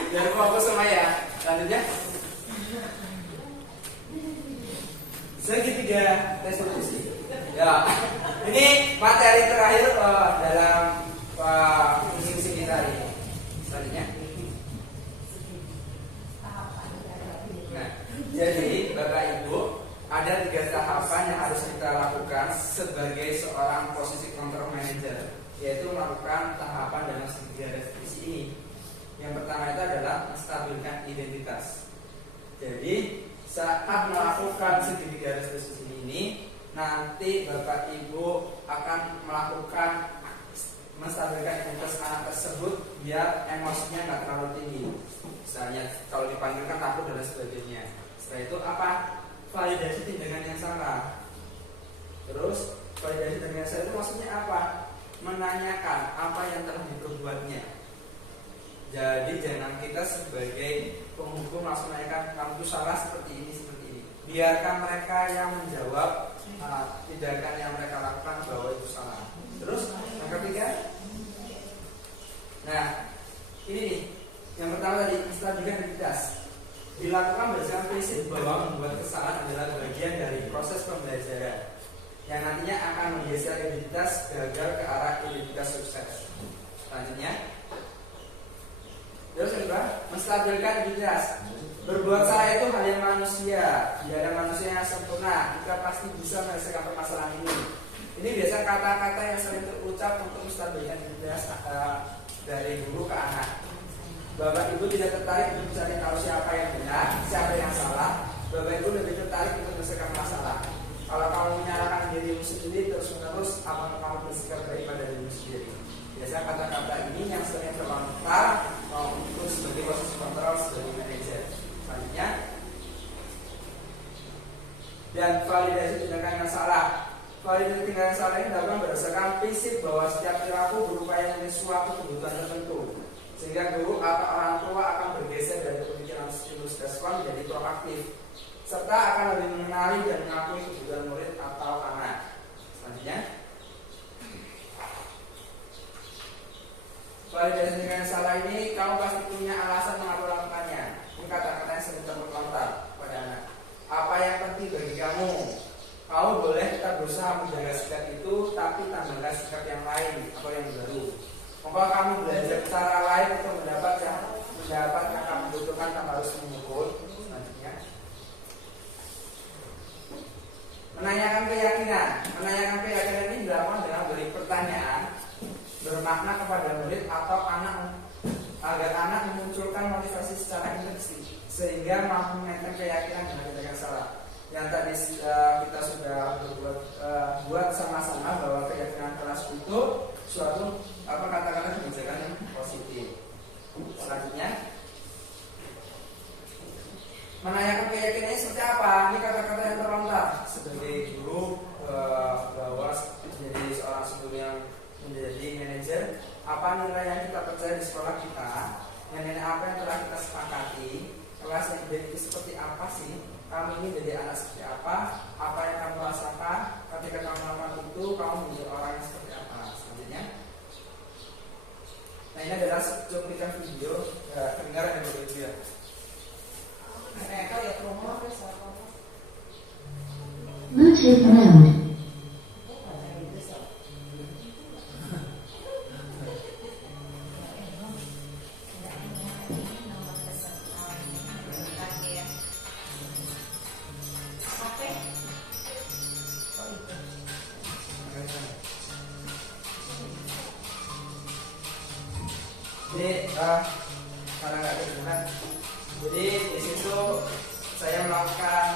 Jangan fokus sama ya. Lanjutnya. Segitiga restitusi. Ya, ini materi terakhir dalam misi kita ini. Selanjutnya. Nah, jadi Bapak Ibu, ada 3 tahapan yang harus kita lakukan sebagai seorang posisi counter manager, yaitu melakukan tahapan dalam segitiga restitusi ini. Yang pertama itu adalah menstabilkan identitas. Jadi saat melakukan segitiga restitusi ini, nanti Bapak Ibu akan melakukan menstabilkan identitas anak tersebut biar emosinya nggak terlalu tinggi. Misalnya kalau dipanggilkan takut dan sebagainya. Setelah itu apa? Validasi tindakan yang salah. Terus validasi tindakan yang salah itu maksudnya apa? Menanyakan apa yang telah diperbuatnya. Jadi jangan kita sebagai penghukum langsung menanyakan kamu itu salah seperti ini. Biarkan mereka yang menjawab tindakan yang mereka lakukan bahwa itu salah. Terus yang ketiga, nah ini nih, yang pertama tadi stabilitas dilakukan berdasarkan prinsip bahwa membuat kesalahan adalah bagian dari proses pembelajaran yang nantinya akan menggeser identitas gagal ke arah identitas sukses. Selanjutnya, terus kedua, menstabilkan identitas. Berbuat salah itu hal yang manusia. Tidak ada manusia yang sempurna. Kita pasti bisa menyelesaikan permasalahan ini. Ini biasa kata-kata yang sering terucap untuk menstabilkan identitas dari guru ke anak. Bapak Ibu tidak tertarik untuk mencari tahu siapa yang benar, siapa yang salah. Bapak Ibu lebih tertarik untuk menyelesaikan masalah. Kalau kamu menyalahkan dirimu sendiri terus-menerus, apakah kamu bersikap baik pada dirimu sendiri? Biasa kata-kata ini yang sering terlontar untuk sebagai posisi kontrol sebagai manajer. Selanjutnya, dan validasi tindakan yang salah. Validasi tindakan yang salah ini dilakukan berdasarkan prinsip bahwa setiap perilaku berupaya memenuhi suatu kebutuhan tertentu, sehingga guru atau orang tua akan bergeser dari pemikiran stimulus respon menjadi proaktif, serta akan lebih mengenali dan mengakui kebutuhan murid atau anak. Selanjutnya, validasi tindakan yang salah ini kamu pasti punya alasan mengapa melakukannya. Ini kata-kata yang sering terlontar pada anak. Apa yang penting bagi kamu? Kamu boleh tetap berusaha menjaga sikap itu, tapi tambahkan sikap yang lain atau yang baru. Maka kamu belajar cara lain untuk mendapat yang kamu butuhkan tanpa harus memukul. Selanjutnya, menanyakan keyakinan. Menanyakan keyakinan ini dilakukan dengan beri pertanyaan bermakna kepada murid atau anak agar anak memunculkan motivasi secara intensif sehingga mampu mengaitkan keyakinan dengan tindakan salah. Yang tadi kita sudah buat sama-sama bahwa keyakinan kelas itu suatu kata-kata kebijakan yang positif. Selanjutnya, menanyakan keyakinannya seperti apa? Ini kata-kata yang terlontar sebagai guru bahwa menjadi seorang sebelum yang menjadi manajer, apa nilai yang kita percaya di sekolah kita, nilai apa yang telah kita sepakati, kelas yang identik seperti apa sih, kamu ini jadi anak seperti apa yang kamu rasakan ketika kamu melakukan itu, kamu menjadi orang yang seperti apa. Selanjutnya, nah ini adalah cuplikan video kedengaran yang berbeda ya. Bluetooth mode. Jadi karena nggak kedengaran, jadi di situ saya melakukan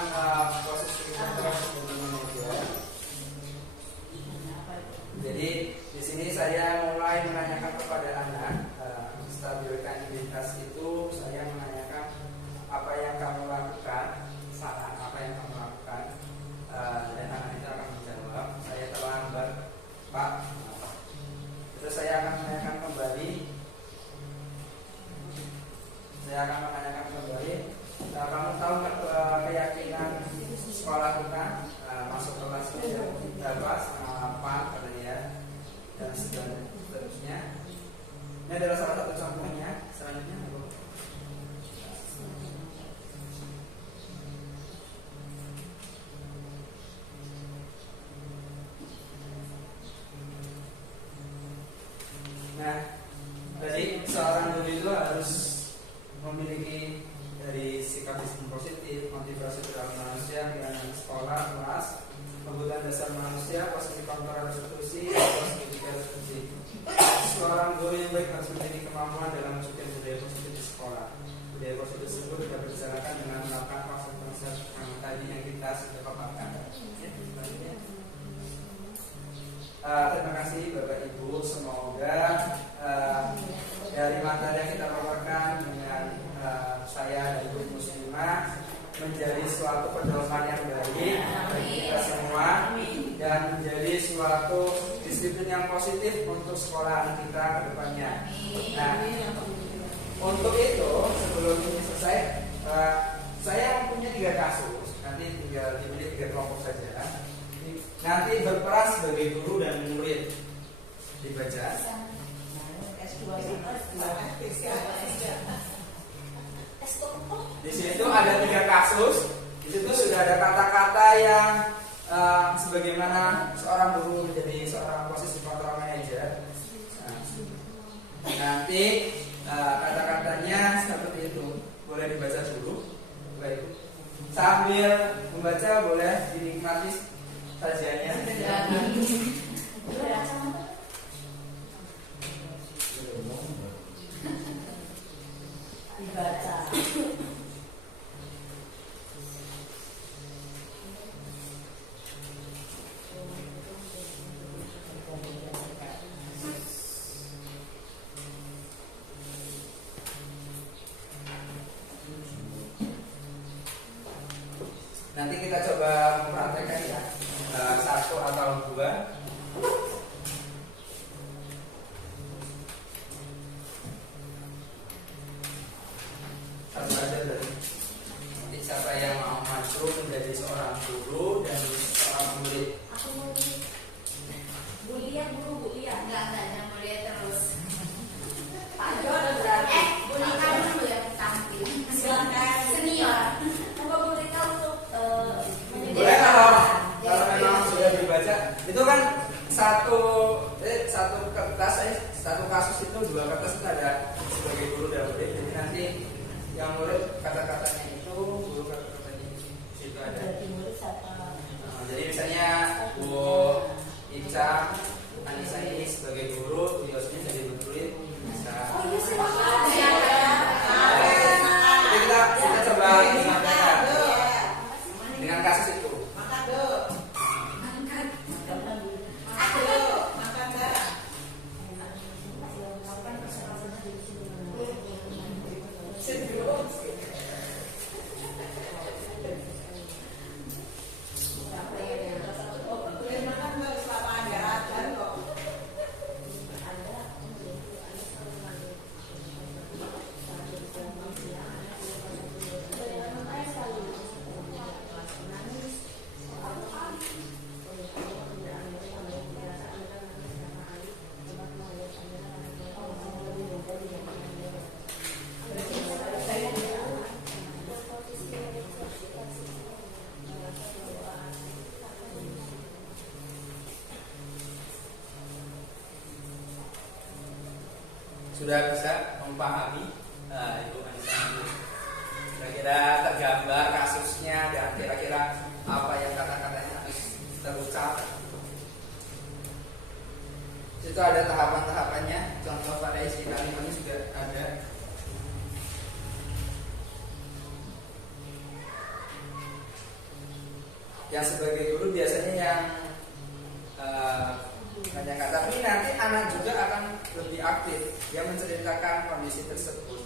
proses filter manajer. Jadi di sini saya mulai menanyakan kepada anak stabilitas identitas itu, saya menanyakan apa yang kamu lakukan, salah apa yang kamu lakukan, dan anak itu akan menjawab saya terlambat Pak. Terus saya akan menanyakan kembali. Kamu tahu keyakinan sekolah kita masuk kelas berapa? 8 kata dia, dan seterusnya. Ini adalah salah satu contohnya. Selanjutnya, nah, jadi seorang guru itu harus memiliki dari sikap disiplin positif, motivasi dalam manusia, kegiatan sekolah, kelas, kebutuhan dasar manusia, posisi kontrol restitusi, posisi tiga restitusi. Seorang guru yang baik harus memiliki kemampuan dalam mewujudkan budaya positif di sekolah. Budaya positif tersebut dapat dijalankan dengan melakukan konsep-konsep yang tadi yang kita sudah paparkan. Terima kasih Bapak Ibu, semoga dari materi yang kita paparkan dengan saya dan Ibu Muslimah menjadi suatu pedoman yang baik bagi kita semua dan menjadi suatu disiplin yang positif untuk sekolahan kita ke depannya. Nah, Untuk itu sebelum ini selesai, saya mempunyai 3 kasus. Nanti tinggal dipilih 3 kelompok saja. Nanti berperan sebagai guru dan murid. Dibaca. S2 Di sini tuh ada 3 kasus. Di situ sudah ada kata-kata yang sebagaimana seorang guru menjadi seorang posisi control manager. Nanti kata-katanya seperti itu. Boleh dibaca dulu. Baik. Sambil membaca boleh dinikmati sajiannya. dibaca. Nanti kita coba mempraktekkan ya, 1 atau 2. Satu aja dari. Nanti siapa yang mau maju menjadi seorang guru dan seorang murid. Aku mau Bu Lia, Bu Lia. Enggak, jangan mulia terus. Pak Jo ada berapa? Bu Lia dulu yang tampil. Silakan. Senior. Coba Bu Lia untuk Boleh kalau memang sudah dibaca. Itu kan satu kertas, satu kasus itu 2 kertas itu ada sebagai guru dan murid. Jadi nanti yang murid kata-katanya itu, guru kata-katanya itu. Situ ada. Jadi misalnya Bu Ica, Anissa ini sebagai guru, Bu Yosmin jadi murid. Bisa. Oh iya, silakan. Jadi kita coba menyampaikan dengan kasus itu. Sudah bisa memahami Ibu Anissa? Kira-kira tergambar kasusnya dan kira-kira apa yang kata-katanya harus terucap. Itu ada tahapan-tahapannya. Contoh pada isi kalimatnya sudah ada. Yang sebagai guru biasanya yang banyak kata, tapi nanti anak juga akan lebih aktif yang menceritakan kondisi tersebut.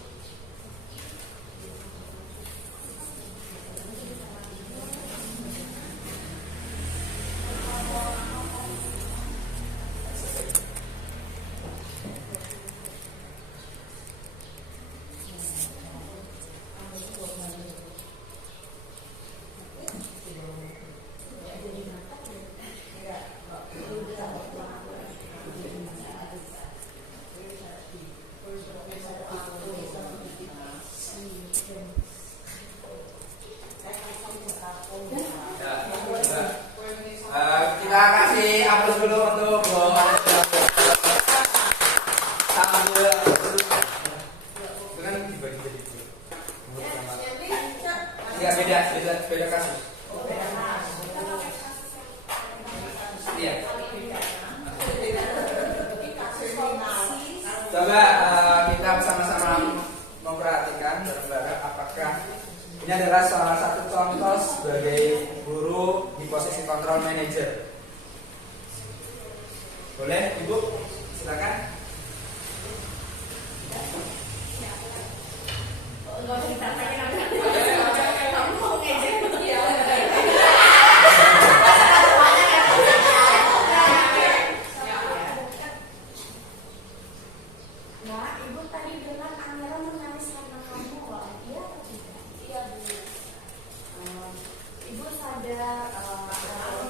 Kita kasih aplaus dulu untuk Bu sambil dengan dibagi jadi beda kasus. Iya. Coba kita bersama-sama memperhatikan bareng-bareng apakah ini adalah salah satu contoh sebagai guru di posisi control manager. Boleh, Ibu? Silakan. Nah, Ibu tadi bilang Amira ada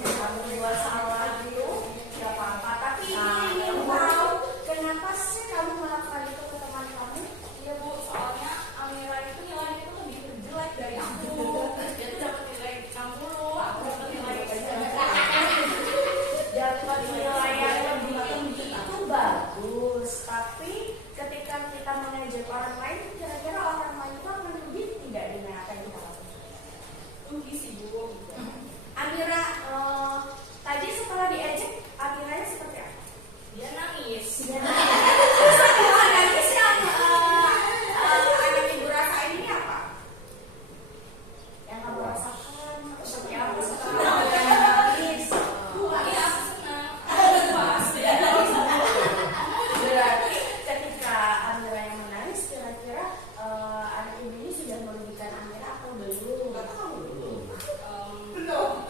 kamu buat salah gitu nggak apa-apa, tapi ingin tahu kenapa sih kamu melakukan itu ke teman kamu? Iya Bu, soalnya Amira itu nilainya itu lebih jelek dari aku. Dia tuh dapat nilai 60, aku dapat nilai Dapat nilai yang lebih tinggi itu bagus, tapi ketika kita mengejek orang lain, kira-kira orang lain itu akan rugi tidak dengan apa yang kita lakukan? rugi sih Bu. Amira, tadi setelah diejek, Amiranya seperti apa? Dia nangis. Setelah nangis yang anak ibu rasain ini apa? Yang kamu rasakan seperti apa setelah nangis? Iya, aku senang. Aku puas. Dia nangis. Berarti ketika Amira yang menangis, kira-kira anak ibu ini sudah merugikan Amira atau belum? Belum.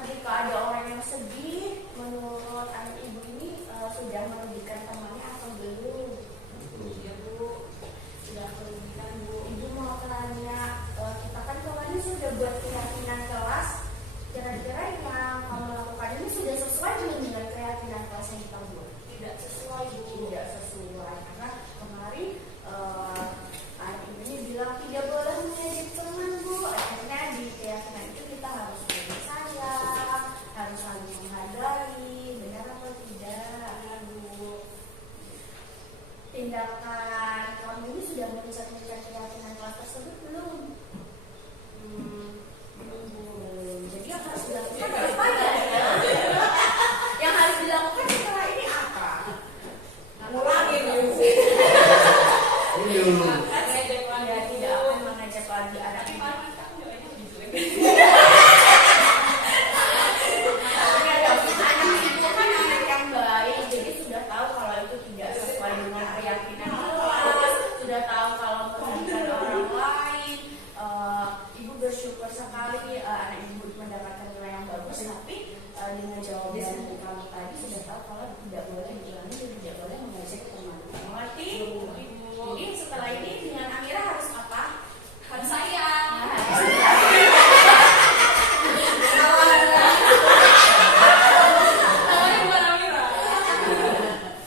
Ketika ada orang yang sedih, menurut anak ibu ini sudah merugikan temannya atau belum? Iya Bu, sudah merugikan Bu. Ibu mau tanya, kita kan kemarin sudah buat keyakinan kelas. Kira-kira yang kamu lakukan ini sudah sesuai dengan keyakinan kelas yang kita buat? Tidak sesuai Bu. Tidak sesuai, karena kemarin anak ibu ini bilang tidak boleh mengejek teman Bu. Akhirnya di keyakinan itu kita harus saling sayang, harus saling menghargai. Benar atau tidak? Iya Bu. Tindakan kamu ini sudah mengikat keyakinan kelas tersebut belum? Belum. Jadi yang harus dilakukan apa ya? Yang harus dilakukan setelah ini apa? Ngulangin Bu. Kan saya jadi Ya tidak akan mengajak lagi anak tapi ini. malah aku nilainya lebih jelek. Anak ibu kan anak yang baik, jadi sudah tahu kalau itu tidak sesuai dengan keyakinan kelas, sudah tahu kalau merugikan orang lain. Ibu bersyukur sekali anak ibu mendapatkan nilai yang bagus, tapi dengan jawaban kamu tadi sudah tahu kalau tidak boleh diulangi dan tidak boleh mengejek teman. Mengerti? Jadi setelah ini dengan Amira harus apa? Harus sayang. Namanya bukan Amira.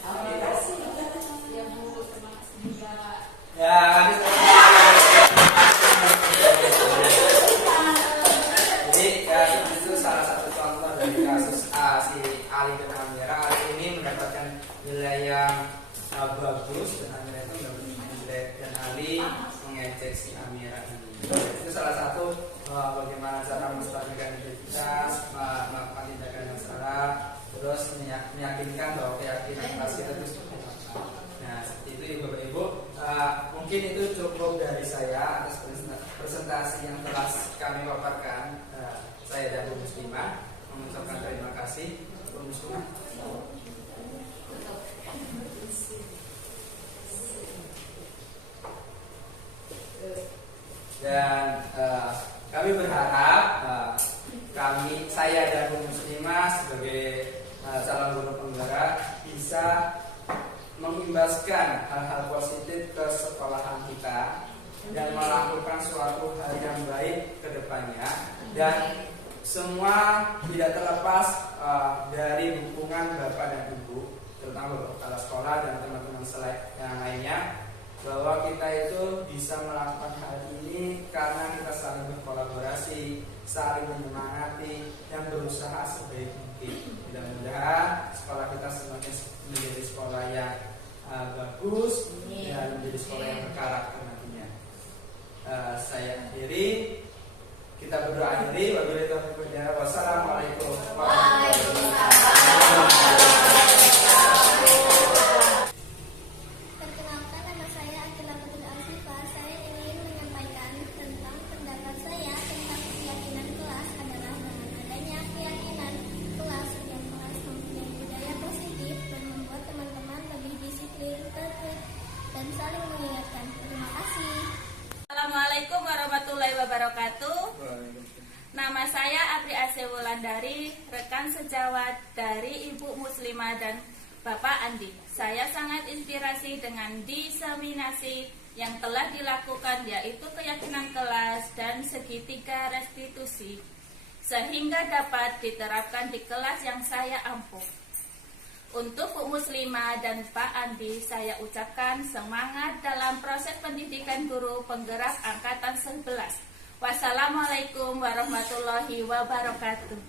Terima kasih. Ya Bu, terima kasih juga. Ya, jadi itu salah satu contoh dari kasus si Ali dan Amira. Ali ini mendapatkan nilai yang bagus dan Amira itu mendapatkan nilai, dan Ali mengejek si Amira ini. Itu salah satu bagaimana cara menstabilkan identitas, melakukan tindakan yang salah, terus meyakinkan bahwa keyakinan kelas kita itu seperti apa. Nah, seperti itu ya Bapak Ibu. Mungkin itu cukup dari saya atas presentasi yang telah kami paparkan. Saya dan Bu Muslimah mengucapkan terima kasih. Bu Muslimah. Dan kami berharap saya dan Bu Muslimah sebagai calon guru penggerak bisa mengimbaskan hal-hal positif ke sekolahan kita dan melakukan suatu hal yang baik ke depannya, dan semua tidak terlepas dari dukungan Bapak dan Ibu, terutama Bapak Kepala Sekolah dan teman-teman yang lainnya, bahwa kita itu bisa melakukan hal ini karena kita saling berkolaborasi, saling menyemangati, dan berusaha sebaik mungkin. Mudah-mudahan sekolah kita semakin menjadi sekolah yang bagus dan menjadi sekolah yang berkarakter nantinya. Saya akhiri, kita berdoa akhiri. Wabillahi taufiq wal hidayah. Wassalamualaikum warahmatullahi wabarakatuh. Perkenalkan, nama saya Akila Putri Alsifa. Saya ingin menyampaikan tentang pendapat saya tentang keyakinan kelas adalah dengan adanya keyakinan kelas mempunyai budaya positif dan membuat teman-teman lebih disiplin, tertib, dan saling mengingatkan. Terima kasih. Assalamualaikum warahmatullahi wabarakatuh. Nama saya Apri Asya Wulandari, rekan sejawat dari Ibu Muslimah dan Bapak Andi. Saya sangat inspirasi dengan diseminasi yang telah dilakukan, yaitu keyakinan kelas dan segitiga restitusi. sehingga dapat diterapkan di kelas yang saya ampuh. Untuk Bu Muslimah dan Pak Andi, saya ucapkan semangat dalam proses pendidikan guru penggerak angkatan 11. Wassalamualaikum warahmatullahi wabarakatuh.